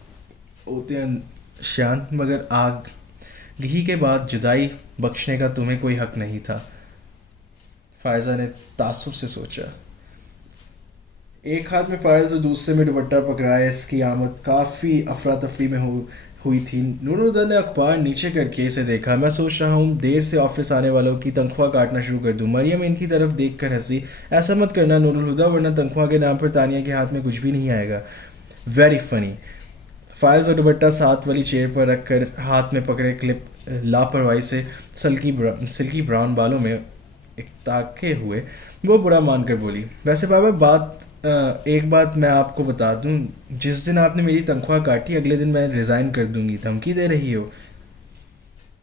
होते हैं शान, मगर आग घी के बाद जुदाई बख्शने का तुम्हें कोई हक नहीं था। फायजा ने तासुब से सोचा। एक हाथ में फायज और दूसरे में दुपट्टा पकड़ाए इसकी आमद काफ़ी अफरा तफरी में हुई थी। नूरुद्दीन ने अखबार नीचे करके इसे देखा। मैं सोच रहा हूँ देर से ऑफिस आने वालों की तनख्वाह काटना शुरू कर दूँ। मरियम इनकी तरफ देख कर हंसी। ऐसा मत करना नूरुल हुदा, वरना तनख्वाह के नाम पर तानिया के हाथ में कुछ भी नहीं आएगा। Very funny. फाइल्स और दुपट्टा साथ वाली चेयर पर रखकर हाथ में पकड़े क्लिप लापरवाही से सिल्की ब्राउन बालों में ताके हुए वो बुरा मानकर बोली, वैसे बाबा एक बात मैं आपको बता दूं, जिस दिन आपने मेरी तनख्वाह काटी अगले दिन मैं रिज़ाइन कर दूंगी। धमकी दे रही हो?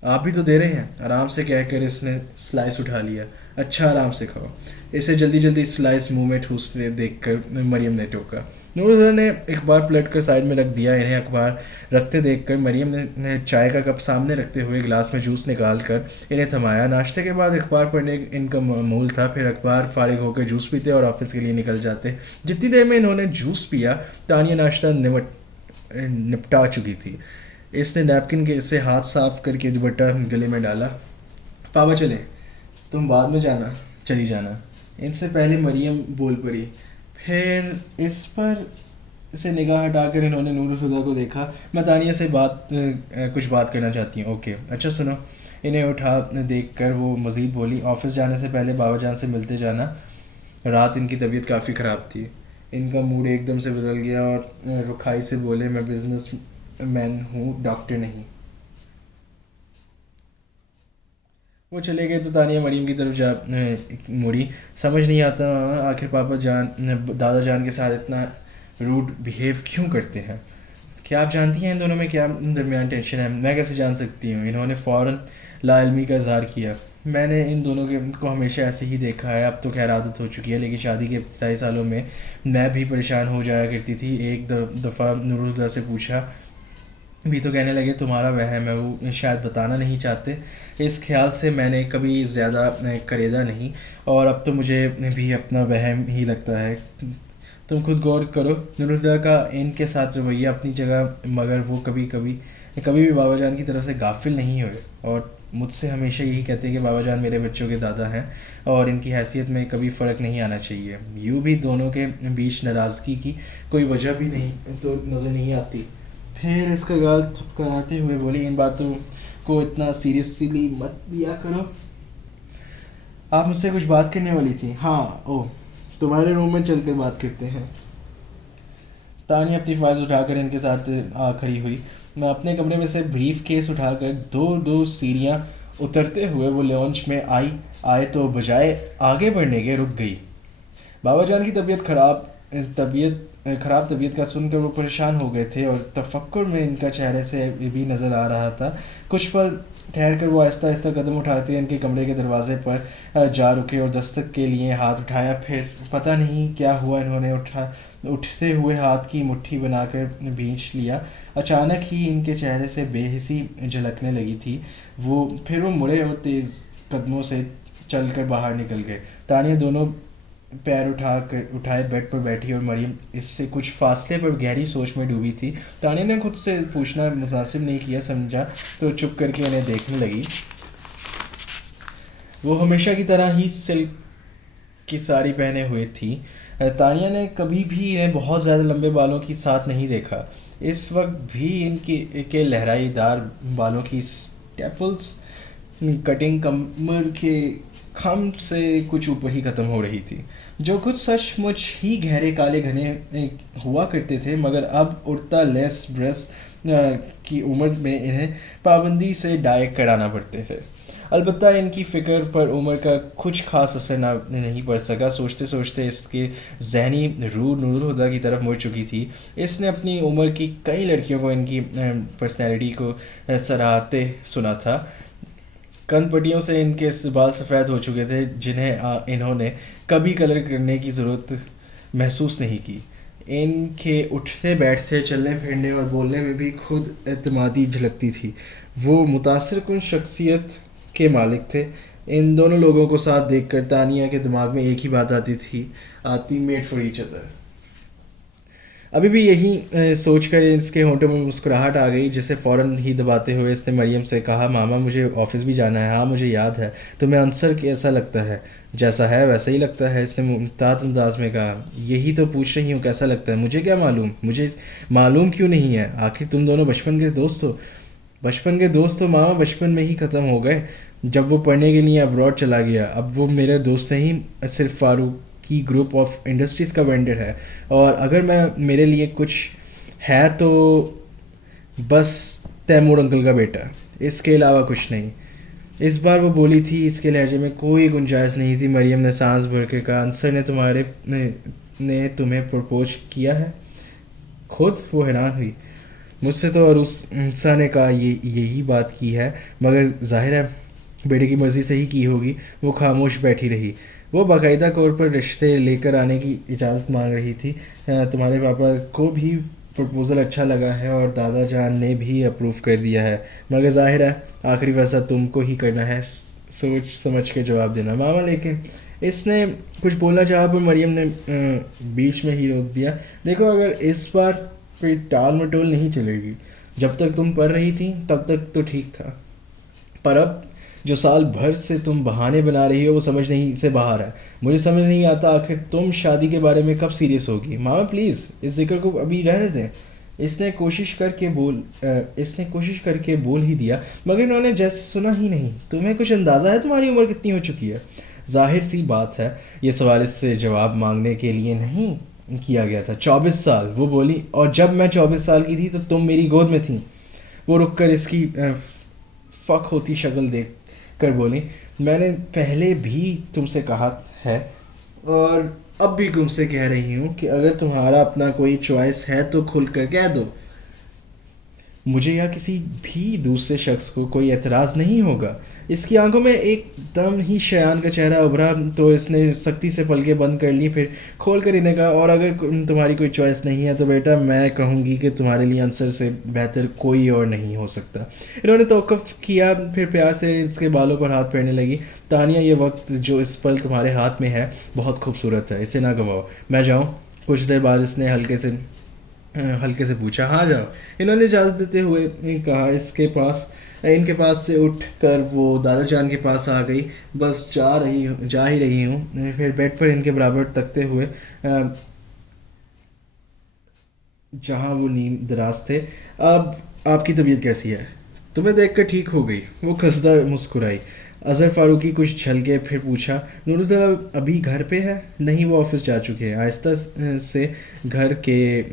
आप भी तो दे रहे हैं, आराम से कहकर इसने स्लाइस उठा लिया। अच्छा आराम से खाओ। इसे जल्दी जल्दी स्लाइस मुंह में ठूसते देखकर मरियम ने टोका। नूरुल्लाह ने अखबार पलट कर साइड में रख दिया। इन्हें अखबार रखते देखकर मरियम ने चाय का कप सामने रखते हुए गिलास में जूस निकाल कर इन्हें थमाया। नाश्ते के बाद अखबार पढ़ने इनका मामूल था, फिर अखबार फारिग होकर जूस पीते और ऑफिस के लिए निकल जाते। जितनी देर में इन्होंने जूस पिया तानिया नाश्ता निपटा चुकी थी। इसने नैपकिन के से हाथ साफ करके दुपट्टा गले में डाला। पापा चले, तुम बाद में चली जाना। इनसे पहले मरियम बोल पड़ी। फिर इस पर से निगाह हटाकर इन्होंने नूर खुदा को देखा। मैं तानिया से कुछ बात करना चाहती हूँ। ओके, अच्छा सुनो। इन्हें उठा देख कर वो मज़ीद बोली, ऑफिस जाने से पहले बाबा जान से मिलते जाना। रात इनकी तबीयत काफ़ी ख़राब थी। इनका मूड एकदम से बदल गया और रुखाई से बोले, मैं बिजनेस मैन हूँ, डॉक्टर नहीं। वो चले गए तो तानिया मरीम की तरफ मुड़ी। समझ नहीं आता आखिर पापा जान दादा जान के साथ इतना रूड बिहेव क्यों करते हैं। क्या आप जानती हैं इन दोनों में क्या दरमियान टेंशन है? मैं कैसे जान सकती हूँ? इन्होंने फ़ौरन लाइल्मी का इजहार किया। मैंने इन दोनों को हमेशा ऐसे ही देखा है। अब तो खैर आदत हो चुकी है, लेकिन शादी के इब्तिदाई सालों में मैं भी परेशान हो जाया करती थी। एक दफ़ा नूरुल्लाह से पूछा भी तो कहने लगे तुम्हारा वहम है, वो शायद बताना नहीं चाहते। इस ख्याल से मैंने कभी ज़्यादा करेदा नहीं, और अब तो मुझे भी अपना वहम ही लगता है। तुम खुद गौर करो, नुरुल्लाह का इनके साथ रवैया अपनी जगह, मगर वो कभी कभी कभी भी बाबा जान की तरफ से गाफिल नहीं हुए और मुझसे हमेशा यही कहते हैं कि बाबा जान मेरे बच्चों के दादा हैं और इनकी हैसियत में कभी फ़र्क नहीं आना चाहिए। यूँ भी दोनों के बीच नाराज़गी की कोई वजह भी नहीं तो नज़र नहीं आती। फिर इसका गाल थपकाते हुए बोली, इन बातों को इतना सीरियसली मत लिया करो। आप मुझसे कुछ बात करने वाली थी? हाँ, ओह, तुम्हारे रूम में चलकर बात करते हैं। तानी अपनी फाइल्स उठाकर इनके साथ आ खड़ी हुई। मैं अपने कमरे में से ब्रीफ केस उठाकर दो दो सीढ़ियाँ उतरते हुए वो लॉन्च में आए तो बजाय आगे बढ़ने के रुक गई। बाबा जान की ख़राब तबीयत का सुनकर वो परेशान हो गए थे और तफक्कुर में इनका चेहरे से भी नज़र आ रहा था। कुछ पल ठहर कर वो आहिस्ता आहिस्ता कदम उठाते इनके कमरे के दरवाजे पर जा रुके और दस्तक के लिए हाथ उठाया। फिर पता नहीं क्या हुआ, इन्होंने उठते हुए हाथ की मुट्ठी बनाकर भींच लिया। अचानक ही इनके चेहरे से बेहिसी झलकने लगी थी। फिर वो मुड़े और तेज़ कदमों से चलकर बाहर निकल गए। तानिया दोनों पैर उठाए बेड पर बैठी और मरियम इससे कुछ फासले पर गहरी सोच में डूबी थी। तानिया ने खुद से पूछना मुनासिब नहीं किया समझा तो चुप करके इन्हें देखने लगी। वो हमेशा की तरह ही सिल्क की साड़ी पहने हुए थी। तानिया ने कभी भी इन्हें बहुत ज़्यादा लंबे बालों के साथ नहीं देखा। इस वक्त भी इनके लहराईदार बालों की स्टेपल्स कटिंग कमर के खम से कुछ ऊपर ही ख़त्म हो रही थी, जो कुछ सचमुच ही गहरे काले घने हुआ करते थे, मगर अब उड़ता लेस ब्रेस की उम्र में इन्हें पाबंदी से डाई कराना पड़ते थे। अलबत्ता इनकी फ़िक्र पर उम्र का कुछ खास असर नहीं पड़ सका। सोचते सोचते इसके जहनी रूह नूर हुदा की तरफ मुड़ चुकी थी। इसने अपनी उम्र की कई लड़कियों को इनकी पर्सनैलिटी को सराहते सुना था। कनपटियों से इनके बाल सफ़ेद हो चुके थे, जिन्हें इन्होंने कभी कलर करने की ज़रूरत महसूस नहीं की। इनके उठते बैठते चलने फिरने और बोलने में भी खुद एतमादी झलकती थी। वो मुतासिर कुन शख्सियत के मालिक थे। इन दोनों लोगों को साथ देखकर तानिया के दिमाग में एक ही बात आती, मेड फॉर ईच अदर। अभी भी यही सोच कर इसके होंठों में मुस्कुराहट आ गई, जिसे फ़ौरन ही दबाते हुए इसने मरियम से कहा, मामा मुझे ऑफिस भी जाना है। हाँ मुझे याद है। तुम्हें आंसर कैसा लगता है? जैसा है वैसा ही लगता है, इसने मुमताज़ अंदाज में कहा। यही तो पूछ रही हूँ कैसा लगता है। मुझे क्या मालूम? मुझे मालूम क्यों नहीं है? आखिर तुम दोनों बचपन के दोस्त हो। बचपन के दोस्त तो मामा बचपन में ही ख़त्म हो गए, जब वो पढ़ने के लिए अब्रॉड चला गया। अब वो मेरा दोस्त नहीं, सिर्फ फारूक की ग्रुप ऑफ इंडस्ट्रीज़ का वेंडर है। और अगर मैं मेरे लिए कुछ है तो बस तैमूर अंकल का बेटा, इसके अलावा कुछ नहीं। इस बार वो बोली थी, इसके लहजे में कोई गुंजाइश नहीं थी। मरियम ने सांस भर के कहा, अंसर ने तुम्हें प्रपोज किया है? खुद वो हैरान हुई। मुझसे तो, और उस इंसान ने कहा, यही बात की है, मगर जाहिर है बेटे की मर्ज़ी से ही की होगी। वो खामोश बैठी रही। वो बाकायदा तौर पर रिश्ते लेकर आने की इजाज़त मांग रही थी। तुम्हारे पापा को भी प्रपोज़ल अच्छा लगा है और दादा जान ने भी अप्रूव कर दिया है, मगर जाहिर है आखिरी फैसला तुमको ही करना है। सोच समझ के जवाब देना मामा। लेकिन इसने कुछ बोला चाहा पर मरियम ने बीच में ही रोक दिया। देखो, अगर इस बार कोई टाल मटोल नहीं चलेगी। जब तक तुम पढ़ रही थी तब तक तो ठीक था, पर अब जो साल भर से तुम बहाने बना रही हो वो समझ नहीं से बाहर है। मुझे समझ नहीं आता आखिर तुम शादी के बारे में कब सीरियस होगी। मामा प्लीज़ इस जिक्र को अभी रहने दें। इसने कोशिश करके बोल ही दिया, मगर इन्होंने जैसे सुना ही नहीं। तुम्हें कुछ अंदाज़ा है तुम्हारी उम्र कितनी हो चुकी है? जाहिर सी बात है ये सवाल इससे जवाब मांगने के लिए नहीं किया गया था। 24 साल, वो बोली, और जब मैं 24 साल की थी तो तुम मेरी गोद में थी। वो रुक कर इसकी फ़क होती शक्ल देख कर बोली, मैंने पहले भी तुमसे कहा है और अब भी तुमसे कह रही हूँ कि अगर तुम्हारा अपना कोई चॉइस है तो खुल कर कह दो। मुझे या किसी भी दूसरे शख्स को कोई एतराज़ नहीं होगा। इसकी आंखों में एकदम ही शयान का चेहरा उभरा, तो इसने सख्ती से पलकें बंद कर ली। फिर खोल कर इन्हें कहा, और अगर तुम्हारी कोई चॉइस नहीं है तो बेटा मैं कहूँगी कि तुम्हारे लिए आंसर से बेहतर कोई और नहीं हो सकता। इन्होंने तौक़ुफ़ किया, फिर प्यार से इसके बालों पर हाथ फेरने लगी। तानिया, ये वक्त जो इस पल तुम्हारे हाथ में है बहुत खूबसूरत है, इसे ना गंवाओ। मैं जाऊँ? कुछ देर बाद इसने हल्के से पूछा। हाँ जाओ, इन्होंने इजाज़त देते हुए कहा। इनके पास से उठ कर वो दादा जान के पास आ गई। बस जा ही रही हूँ। फिर बेड पर इनके बराबर तकते हुए जहाँ वो नींद दराज थे, अब आपकी तबीयत कैसी है? तुम्हें देखकर ठीक हो गई, वो खसदा मुस्कुराई। अज़हर फारूकी कुछ झलके फिर पूछा, नूरुल्लाह अभी घर पे है? नहीं, वो ऑफिस जा चुके हैं। आहिस्ता से घर के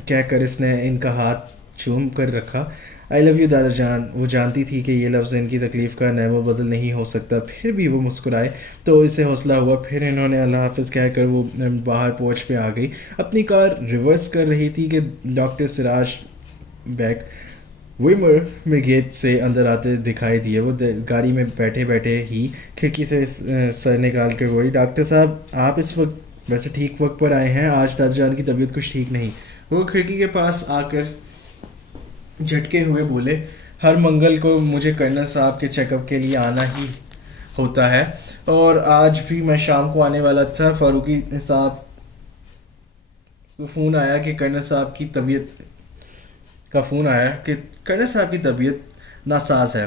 कहकर इसने इनका हाथ चूम कर रखा। आई लव यू दादा जान। वो जानती थी कि ये लफ्ज़ इनकी तकलीफ़ का नैमो बदल नहीं हो सकता, फिर भी वो मुस्कुराए तो इसे हौसला हुआ। फिर इन्होंने अल्लाह हाफ़िज़ कहकर वो बाहर पोर्च पे आ गई। अपनी कार रिवर्स कर रही थी कि डॉक्टर सिराज बैग विमर में गेट से अंदर आते दिखाई दिए। वो गाड़ी में बैठे बैठे ही खिड़की से सर निकाल कर बोली, डॉक्टर साहब आप इस वक्त वैसे ठीक वक्त पर आए हैं। आज दादा जान की तबीयत कुछ ठीक नहीं। वो खिड़की के पास आकर झटके हुए बोले, हर मंगल को मुझे कर्नल साहब के चेकअप के लिए आना ही होता है, और आज भी मैं शाम को आने वाला था। फारूकी साहब को फ़ोन आया कि कर्नल साहब की तबीयत का फ़ोन आया कि कर्नल साहब की तबीयत नासाज है,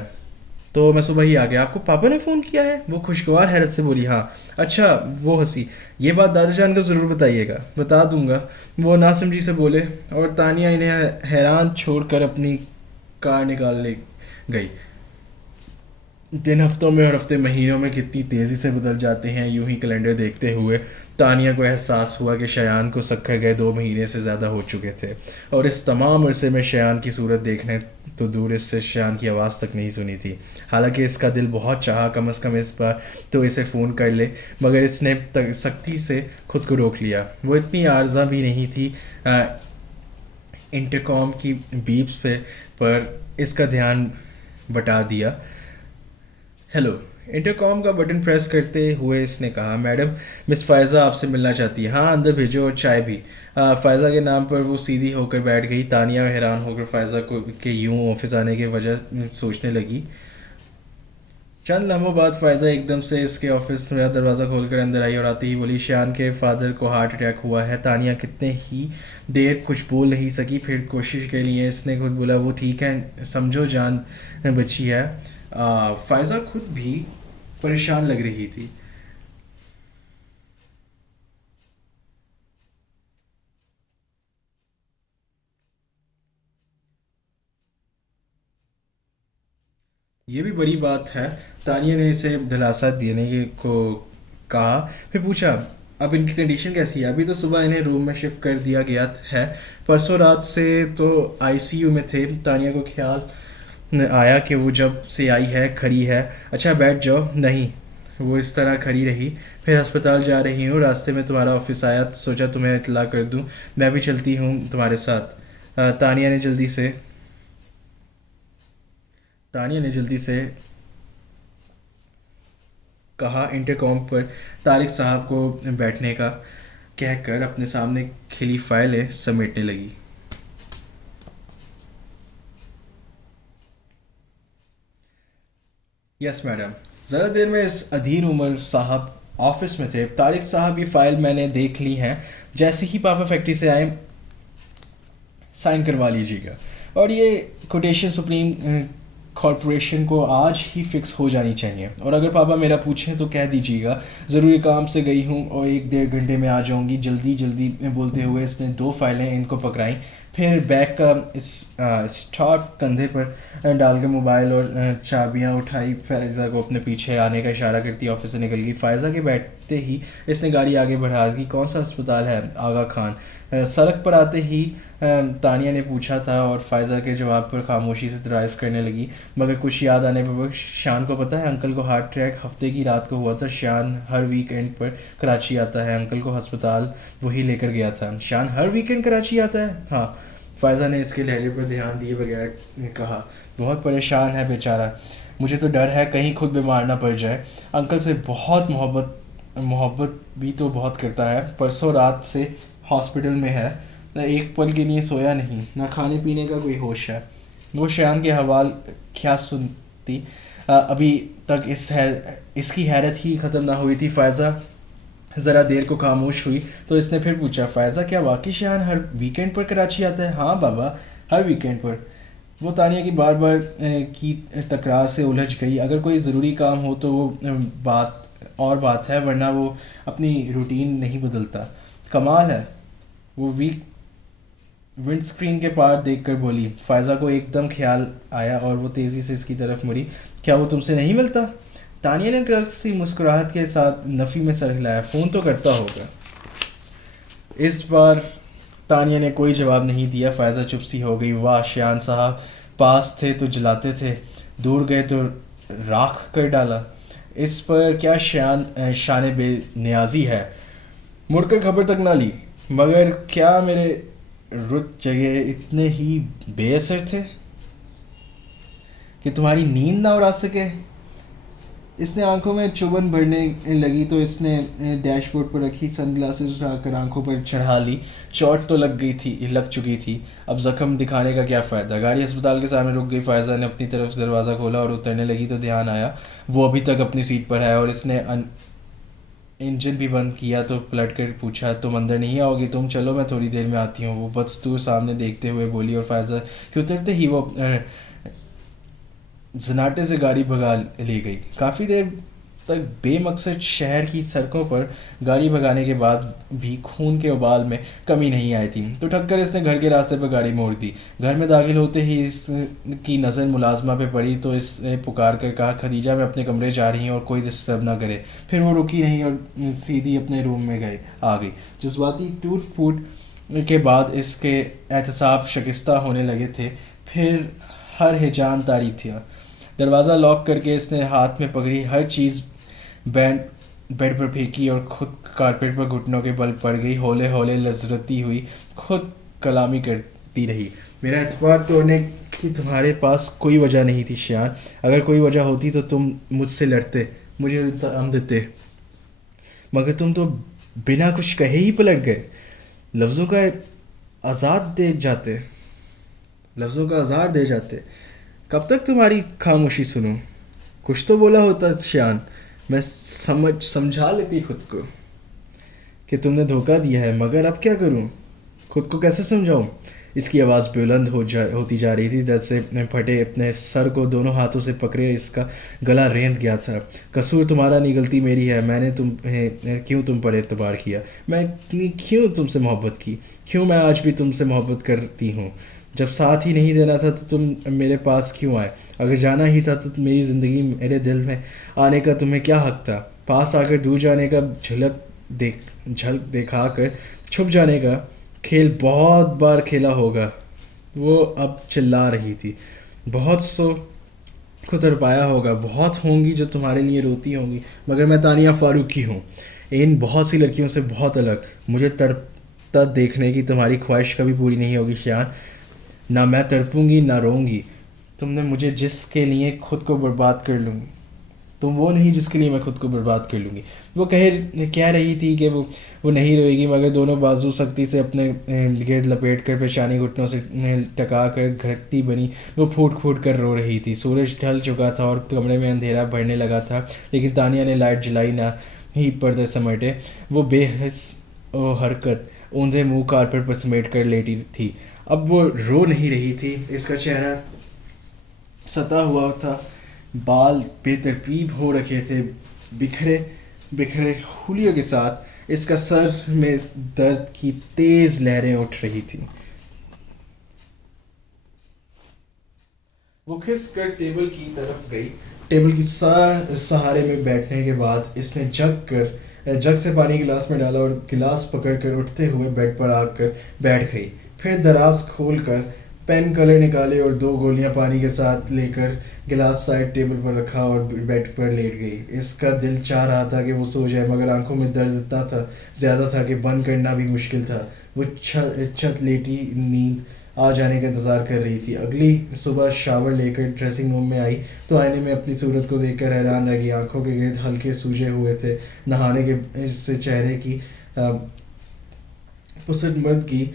तो मैं सुबह ही आ गया। आपको पापा ने फ़ोन किया है? वो खुशगवार हैरत से बोली। हाँ। अच्छा, वो हंसी। ये बात दादा जान को ज़रूर बताइएगा। बता दूंगा, वो नासमझी से बोले, और तानिया इन्हें हैरान छोड़कर अपनी कार निकाल ले गई। दिन हफ्तों में और हफ्ते महीनों में कितनी तेज़ी से बदल जाते हैं। यूं ही कैलेंडर देखते हुए तानिया को एहसास हुआ कि शयान को सक्कर गए 2 महीने से ज़्यादा हो चुके थे, और इस तमाम अरसे में शयान की सूरत देखने तो दूर, इससे शयान की आवाज़ तक नहीं सुनी थी। हालांकि इसका दिल बहुत चाहा कम अज़ कम इस बार तो इसे फ़ोन कर ले, मगर इसने सख्ती से खुद को रोक लिया। वो इतनी आर्जा भी नहीं थी। इंटरकॉम की बीप्स पर इसका ध्यान बटा दिया। हेलो। इंटरकॉम का बटन प्रेस करते हुए इसने कहा, मैडम मिस फ़ायज़ा आपसे मिलना चाहती है। हाँ अंदर भेजो, और चाय भी। फ़ायज़ा के नाम पर वो सीधी होकर बैठ गई। तानिया हैरान होकर फ़ायज़ा को के यूं ऑफिस आने की वजह सोचने लगी। चंद लम्हों बाद फ़ायज़ा एकदम से इसके ऑफिस में दरवाज़ा खोलकर अंदर आई और आते ही बोली, शान के फादर को हार्ट अटैक हुआ है। तानिया कितने ही देर कुछ बोल नहीं सकी, फिर कोशिश के लिए इसने खुद बोला, वो ठीक है, समझो जान बची है। फ़ायज़ा खुद भी परेशान लग रही थी। ये भी बड़ी बात है। तानिया ने इसे दिलासा देने को कहा, फिर पूछा, अब इनकी कंडीशन कैसी है? अभी तो सुबह इन्हें रूम में शिफ्ट कर दिया गया है, परसों रात से तो आईसीयू में थे। तानिया को ख्याल आया कि वो जब से आई है खड़ी है। अच्छा बैठ जाओ। नहीं, वो इस तरह खड़ी रही। फिर अस्पताल जा रही हूँ, रास्ते में तुम्हारा ऑफिस आया तो सोचा तुम्हें इतला कर दूँ। मैं भी चलती हूँ तुम्हारे साथ। तानिया ने जल्दी से कहा, इंटरकॉम पर तारिक साहब को बैठने का कहकर अपने सामने खिली फाइलें समेटने लगी। Yes madam. ज़रा देर में इस अधीर उमर साहब ऑफिस में थे। तारिक साहब, ये फाइल मैंने देख ली है, जैसे ही पापा फैक्ट्री से आए साइन करवा लीजिएगा। और ये कोटेशन सुप्रीम कॉरपोरेशन को आज ही फिक्स हो जानी चाहिए। और अगर पापा मेरा पूछें तो कह दीजिएगा ज़रूरी काम से गई हूँ और 1 डेढ़ घंटे में आ जाऊँगी। जल्दी जल्दी बोलते हुए इसने 2 फाइलें इनको पकड़ाई। फिर बैग का इस स्टॉक कंधे पर डाल के मोबाइल और चाबियां उठाई। फ़ायज़ा को अपने पीछे आने का इशारा करती ऑफिस से निकल गई। फ़ायज़ा के बैठते ही इसने गाड़ी आगे बढ़ा दी। कौन सा अस्पताल है? आगा खान। सड़क पर आते ही तानिया ने पूछा था और फ़ायज़ा के जवाब पर खामोशी से ड्राइव करने लगी। मगर कुछ याद आने पर वो, शान को पता है अंकल को हार्ट अटैक हफ्ते की रात को हुआ था। शान हर वीकेंड पर कराची आता है, अंकल को अस्पताल वही लेकर गया था। शान हर वीकेंड कराची आता है? हाँ। फ़ायज़ा ने इसके लहजे पर ध्यान दिए बगैर कहा, बहुत परेशान है बेचारा। मुझे तो डर है कहीं खुद बीमार ना पड़ जाए। अंकल से बहुत मोहब्बत मोहब्बत भी तो बहुत करता है। परसों रात से हॉस्पिटल में है, न एक पल के लिए सोया नहीं, न खाने पीने का कोई होश है। वो शान के हवाल क्या सुनती। अभी तक इसकी हैरत ही ख़त्म ना हुई थी। फ़ायज़ा ज़रा देर को खामोश हुई तो इसने फिर पूछा, फ़ायज़ा क्या वाकई शान हर वीकेंड पर कराची आता है? हाँ बाबा, हर वीकेंड पर। वो तानिया की बार बार की तकरार से उलझ गई। अगर कोई ज़रूरी काम हो तो वो बात है, वरना वो अपनी रूटीन नहीं बदलता। कमाल है। वो विंडस्क्रीन के पार देखकर बोली। फ़ायज़ा को एकदम ख्याल आया और वो तेज़ी से इसकी तरफ मुड़ी। क्या वो तुमसे नहीं मिलता? तानिया ने तल्ख सी मुस्कुराहट के साथ नफ़ी में सर हिलाया। फ़ोन तो करता होगा। इस बार तानिया ने कोई जवाब नहीं दिया। फ़ायज़ा चुप सी हो गई। वाह, शान साहब पास थे तो जलाते थे, दूर गए तो राख कर डाला। इस पर क्या शान बेनियाजी है। मुड़कर खबर तक ना ली। मगर क्या मेरे रुत जगह इतने ही बेअसर थे कि तुम्हारी नींद ना उड़ा सके? इसने आंखों में चुभन भरने लगी तो इसने डैशबोर्ड पर रखी सनग्लासेस उठाकर आंखों पर चढ़ा ली। चोट तो लग चुकी थी, अब जख्म दिखाने का क्या फ़ायदा। गाड़ी अस्पताल के सामने रुक गई। फ़ायज़ा ने अपनी तरफ से दरवाज़ा खोला और उतरने लगी तो ध्यान आया वो अभी तक अपनी सीट पर है। और इसने इंजन भी बंद किया तो पलट कर पूछा, तुम अंदर नहीं आओगी? तुम चलो, मैं थोड़ी देर में आती हूँ, वो बदस्तूर सामने देखते हुए बोली। और फ़ायज़ा के उतरते ही वो जनाटे से गाड़ी भगा ले गई। काफ़ी देर तक बेमकसद शहर की सड़कों पर गाड़ी भगाने के बाद भी खून के उबाल में कमी नहीं आई थी। तो ठक्कर इसने घर के रास्ते पर गाड़ी मोड़ दी। घर में दाखिल होते ही इसकी नज़र मुलाजमा पे पड़ी तो इसने पुकार कर कहा, खदीजा मैं अपने कमरे जा रही हूँ और कोई डिस्टर्ब ना करे। फिर वो रुकी नहीं और सीधी अपने रूम में आ गई। जज्बाती टूट फूट के बाद इसके एहतसाब शिकस्ता होने लगे थे। फिर हर हिजान तारी था। दरवाज़ा लॉक करके इसने हाथ में पकड़ी हर चीज़ बेड बेड पर फेंकी और खुद कारपेट पर घुटनों के बल पड़ गई। हौले हौले लजरती हुई, खुद कलामी करती रही। मेरा एतबार तोड़ने की तुम्हारे पास कोई वजह नहीं थी श्यान। अगर कोई वजह होती तो तुम मुझसे लड़ते, मुझे इल्ज़ाम देते, मगर तुम तो बिना कुछ कहे ही पलट गए। लफ्ज़ों का आज़ाद दे जाते लफ्ज़ों का आज़ार दे जाते। कब तक तुम्हारी खामोशी सुनूं? कुछ तो बोला होता शान, मैं समझा लेती खुद को कि तुमने धोखा दिया है, मगर अब क्या करूं? खुद को कैसे समझाऊं? इसकी आवाज़ बुलंद होती जा रही थी। दर्द से फटे अपने सर को दोनों हाथों से पकड़े इसका गला रेंत गया था। कसूर तुम्हारा नहीं, गलती मेरी है। मैंने क्यों तुम पर एतबार किया? मैं क्यों तुमसे मोहब्बत की? क्यों मैं आज भी तुमसे मोहब्बत करती हूँ? जब साथ ही नहीं देना था तो तुम मेरे पास क्यों आए? अगर जाना ही था तो मेरी ज़िंदगी मेरे दिल में आने का तुम्हें क्या हक था? पास आकर दूर जाने का झलक दिखा कर छुप जाने का खेल बहुत बार खेला होगा। वो अब चिल्ला रही थी। बहुत सो को तड़पाया होगा, बहुत होंगी जो तुम्हारे लिए रोती होंगी, मगर मैं तानिया फारूकी हूँ, इन बहुत सी लड़कियों से बहुत अलग। मुझे तड़पता देखने की तुम्हारी ख्वाहिश कभी पूरी नहीं होगी शान। ना मैं तड़पूंगी ना रोऊंगी। तुमने मुझे जिसके लिए खुद को बर्बाद कर लूँगी, तुम वो नहीं जिसके लिए मैं खुद को बर्बाद कर लूँगी। वो कह रही थी कि वो नहीं रोएगी, मगर दोनों बाजू सख्ती से अपने गिर्द लपेट कर पेशानी घुटनों से टका कर घटती बनी वो फूट फूट कर रो रही थी। सूरज ढल चुका था और कमरे में अंधेरा बढ़ने लगा था, लेकिन तानिया ने लाइट जलाई ना ही पर्दे समेटे। वो बेहस हरकत ऊंधे मुंह कारपेट पर समेट कर लेटी थी। अब वो रो नहीं रही थी, इसका चेहरा सता हुआ था, बाल बेतरतीब हो रखे थे, बिखरे बिखरे हुलियों के साथ। इसका सर में दर्द की तेज लहरें उठ रही थी। वो खिस कर टेबल की तरफ गई। टेबल की सहारे में बैठने के बाद इसने जग से पानी गिलास में डाला और गिलास पकड़कर उठते हुए बेड पर आकर बैठ गई। फिर दराज खोल कर पेन कलर निकाले और दो गोलियां पानी के साथ लेकर गिलास साइड टेबल पर रखा और बेड पर लेट गई। इसका दिल चाह रहा था कि वो सो जाए, मगर आंखों में दर्द इतना था ज़्यादा था कि बंद करना भी मुश्किल था। वो छत लेटी नींद आ जाने का इंतज़ार कर रही थी। अगली सुबह शावर लेकर ड्रेसिंग रूम में आई तो आईने में अपनी सूरत को देखकर हैरान रह गई। आंखों के गिर्द हल्के सूजे हुए थे। नहाने के से चेहरे की पुसट मर्द की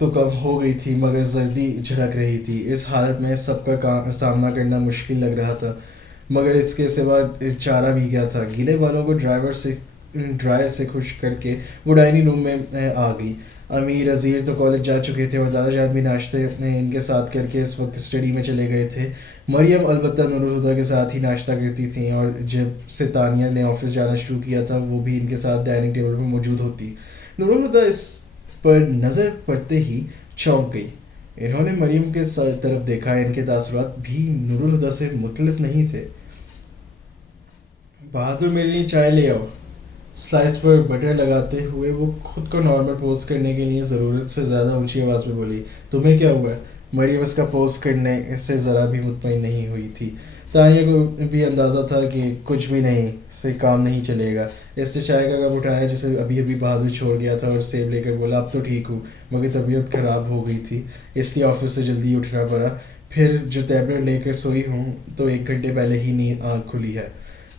तो कम हो गई थी, मगर जर्दी झलक रही थी। इस हालत में सबका सामना करना मुश्किल लग रहा था, मगर इसके सिवा चारा भी क्या था। गीले बालों को ड्रायर से खुश करके वो डाइनिंग रूम में आ गई। अमीर अजीर तो कॉलेज जा चुके थे और दादा जान भी नाश्ते इनके साथ करके इस वक्त स्टडी में चले गए थे। मरियम अलबत्ता नूरुल हुदा के साथ ही नाश्ता करती थी, और जब से तानिया ने ऑफिस जाना शुरू किया था वो भी इनके साथ डाइनिंग टेबल पर मौजूद होती। नूरुल हुदा इस पर नज़र पड़ते ही चौंक गई। इन्होंने मरियम के तरफ देखा। इनके तासुरात भी नूरुल हुदा से मुख्तलिफ नहीं थे। बहादुर, मेरे लिए चाय ले आओ। स्लाइस पर बटर लगाते हुए वो खुद को नॉर्मल पोज करने के लिए ज़रूरत से ज़्यादा ऊंची आवाज़ में बोली। तुम्हें क्या हुआ? मरियम इसका पोज करने से ज़रा भी मुतमईन नहीं हुई थी। तानिया को भी अंदाज़ा था कि कुछ भी नहीं से काम नहीं चलेगा। इससे चाय का कप उठाया जिसे अभी अभी बहादुर छोड़ गया था और सेब लेकर बोला, अब तो ठीक हूँ, मगर तबीयत ख़राब हो गई थी इसलिए ऑफिस से जल्दी उठना पड़ा। फिर जो टैबलेट लेकर सोई हूँ तो 1 घंटे पहले ही नींद आँख खुली है।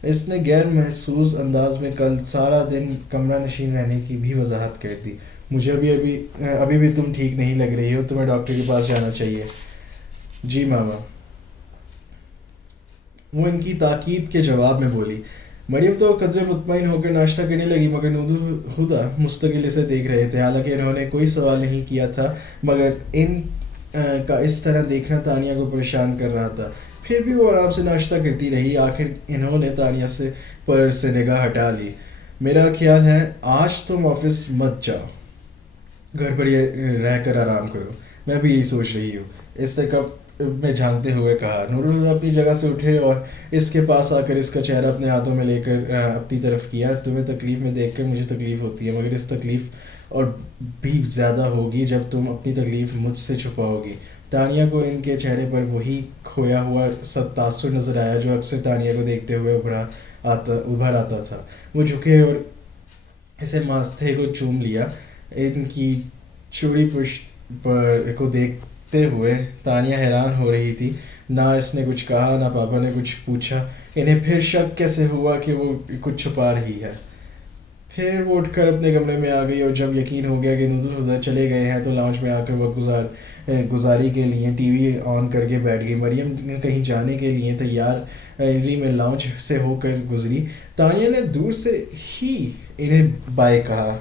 इसने गैर महसूस अंदाज में कल सारा दिन कमरा नशीन रहने की भी वजाहत कर दी। मुझे अभी भी तुम ठीक नहीं लग रही हो, तुम्हें डॉक्टर के पास जाना चाहिए। जी मामा, वो इनकी ताकीद के जवाब में बोली। मरियम तो कदरे मुतमईन होकर नाश्ता करने लगी, मगर नूरुल हुदा मुस्तकिल इसे देख रहे थे। हालांकि इन्होंने कोई सवाल नहीं किया था, मगर का इस तरह देखना तानिया को परेशान कर रहा था। फिर भी वो आराम से नाश्ता करती रही। आखिर इन्होंने तानिया से निगाह हटा ली। मेरा ख्याल है आज तुम ऑफिस मत जाओ, घर पर ही रह कर आराम करो। मैं भी यही सोच रही हूँ, इससे कब में झांकते हुए कहा। नूरुल अपनी जगह से उठे और इसके पास आकर इसका चेहरा अपने हाथों में लेकर अपनी तरफ किया। तुम्हें तकलीफ में देखकर मुझे तकलीफ होती है, मगर इस तकलीफ और भी ज़्यादा होगी जब तुम अपनी तकलीफ मुझसे छुपाओगी। तानिया को इनके चेहरे पर वही खोया हुआ सब तासुर नज़र आया जो अक्सर तानिया को देखते हुए उभर आता था। वो झुके और इसे माथे को चूम लिया। इनकी चूड़ी पुष्ट पर को देखते हुए तानिया हैरान हो रही थी। ना इसने कुछ कहा, ना पापा ने कुछ पूछा। इन्हें फिर शक कैसे हुआ कि वो कुछ छुपा रही है। फिर वो उठकर अपने कमरे में आ गई, और जब यकीन हो गया कि नूरुल हुदा चले गए हैं तो लाउंज में आकर वक्त गुजारी के लिए टीवी ऑन करके बैठ गई। मरियम कहीं जाने के लिए तैयार एनरी में लाउंज से होकर गुजरी। तानिया ने दूर से ही इन्हें बाय कहा।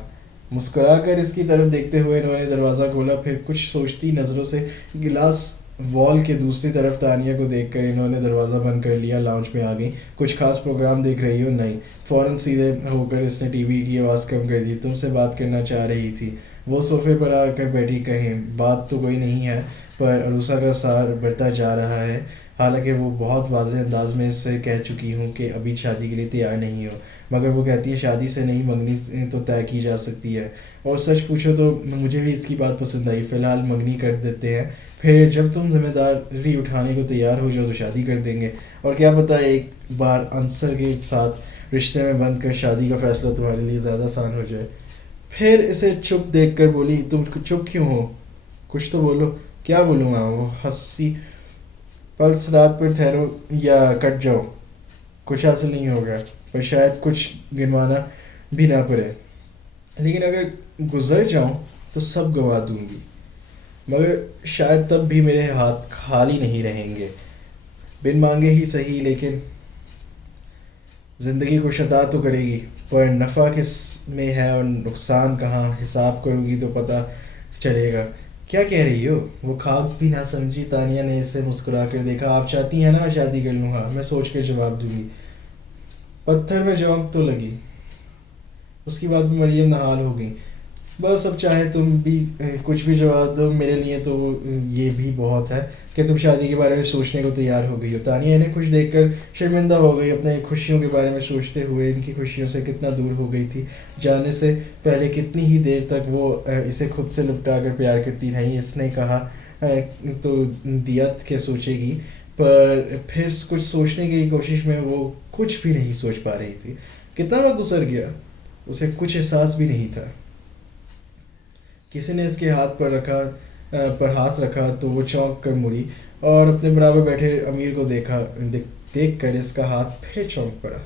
मुस्कुराकर इसकी तरफ देखते हुए इन्होंने दरवाज़ा खोला। फिर कुछ सोचती नज़रों से गिलास वॉल के दूसरी तरफ तानिया को देखकर इन्होंने दरवाज़ा बंद कर लिया। लाउंज में आ गई। कुछ खास प्रोग्राम देख रही हो? नहीं। फ़ौरन सीधे होकर इसने टीवी की आवाज़ कम कर दी। तुमसे बात करना चाह रही थी। वो सोफे पर आकर बैठी। कहीं बात तो कोई नहीं है, पर अरूसा का सार बढ़ता जा रहा है। हालांकि वो बहुत वाज़ेह अंदाज में इससे कह चुकी हूँ कि अभी शादी के लिए तैयार नहीं हो, मगर वो कहती है शादी से नहीं, मंगनी तो तय की जा सकती है। और सच पूछो तो मुझे भी इसकी बात पसंद आई। फ़िलहाल मंगनी कर देते हैं, फिर जब तुम जिम्मेदारी उठाने को तैयार हो जाओ तो शादी कर देंगे। और क्या पता एक बार आंसर के साथ रिश्ते में बंद कर शादी का फ़ैसला तुम्हारे लिए ज़्यादा आसान हो जाए। फिर इसे चुप देखकर बोली, तुम चुप क्यों हो? कुछ तो बोलो। क्या बोलूँ माँ? वो हंसी। पल्स रात पर ठहरो या कट जाओ, कुछ हासिल नहीं होगा, पर शायद कुछ गिनवाना भी ना पड़े। लेकिन अगर गुजर जाऊं तो सब गंवा दूंगी, मगर शायद तब भी मेरे हाथ खाली नहीं रहेंगे। बिन मांगे ही सही, लेकिन ज़िंदगी को शता तो करेगी, पर नफ़ा किस में है और नुकसान कहाँ, हिसाब करूँगी तो पता चलेगा। क्या कह रही हो? वो खाक भी ना समझी। तानिया ने इसे मुस्कुरा कर देखा। आप चाहती हैं ना मैं शादी कर लूँ? हाँ, मैं सोच कर जवाब दूंगी। पत्थर में जोंक तो लगी। उसकी बात में मरियम नहाल हो गई। बस अब चाहे तुम भी कुछ भी जवाब दो, मेरे लिए तो ये भी बहुत है कि तुम शादी के बारे में सोचने को तैयार हो गई हो। तानिया इन्हें खुश देखकर शर्मिंदा हो गई। अपने खुशियों के बारे में सोचते हुए इनकी खुशियों से कितना दूर हो गई थी। जाने से पहले कितनी ही देर तक वो इसे खुद से लिपटा कर प्यार करती रही। इसने कहा तो दिया के सोचेगी, पर फिर कुछ सोचने की कोशिश में वो कुछ भी नहीं सोच पा रही थी। कितना वक्त गुजर गया, उसे कुछ एहसास भी नहीं था। किसी ने इसके हाथ पर हाथ रखा तो वो चौंक कर मुड़ी और अपने बराबर बैठे अमीर को देख कर इसका हाथ फिर चौंक पड़ा।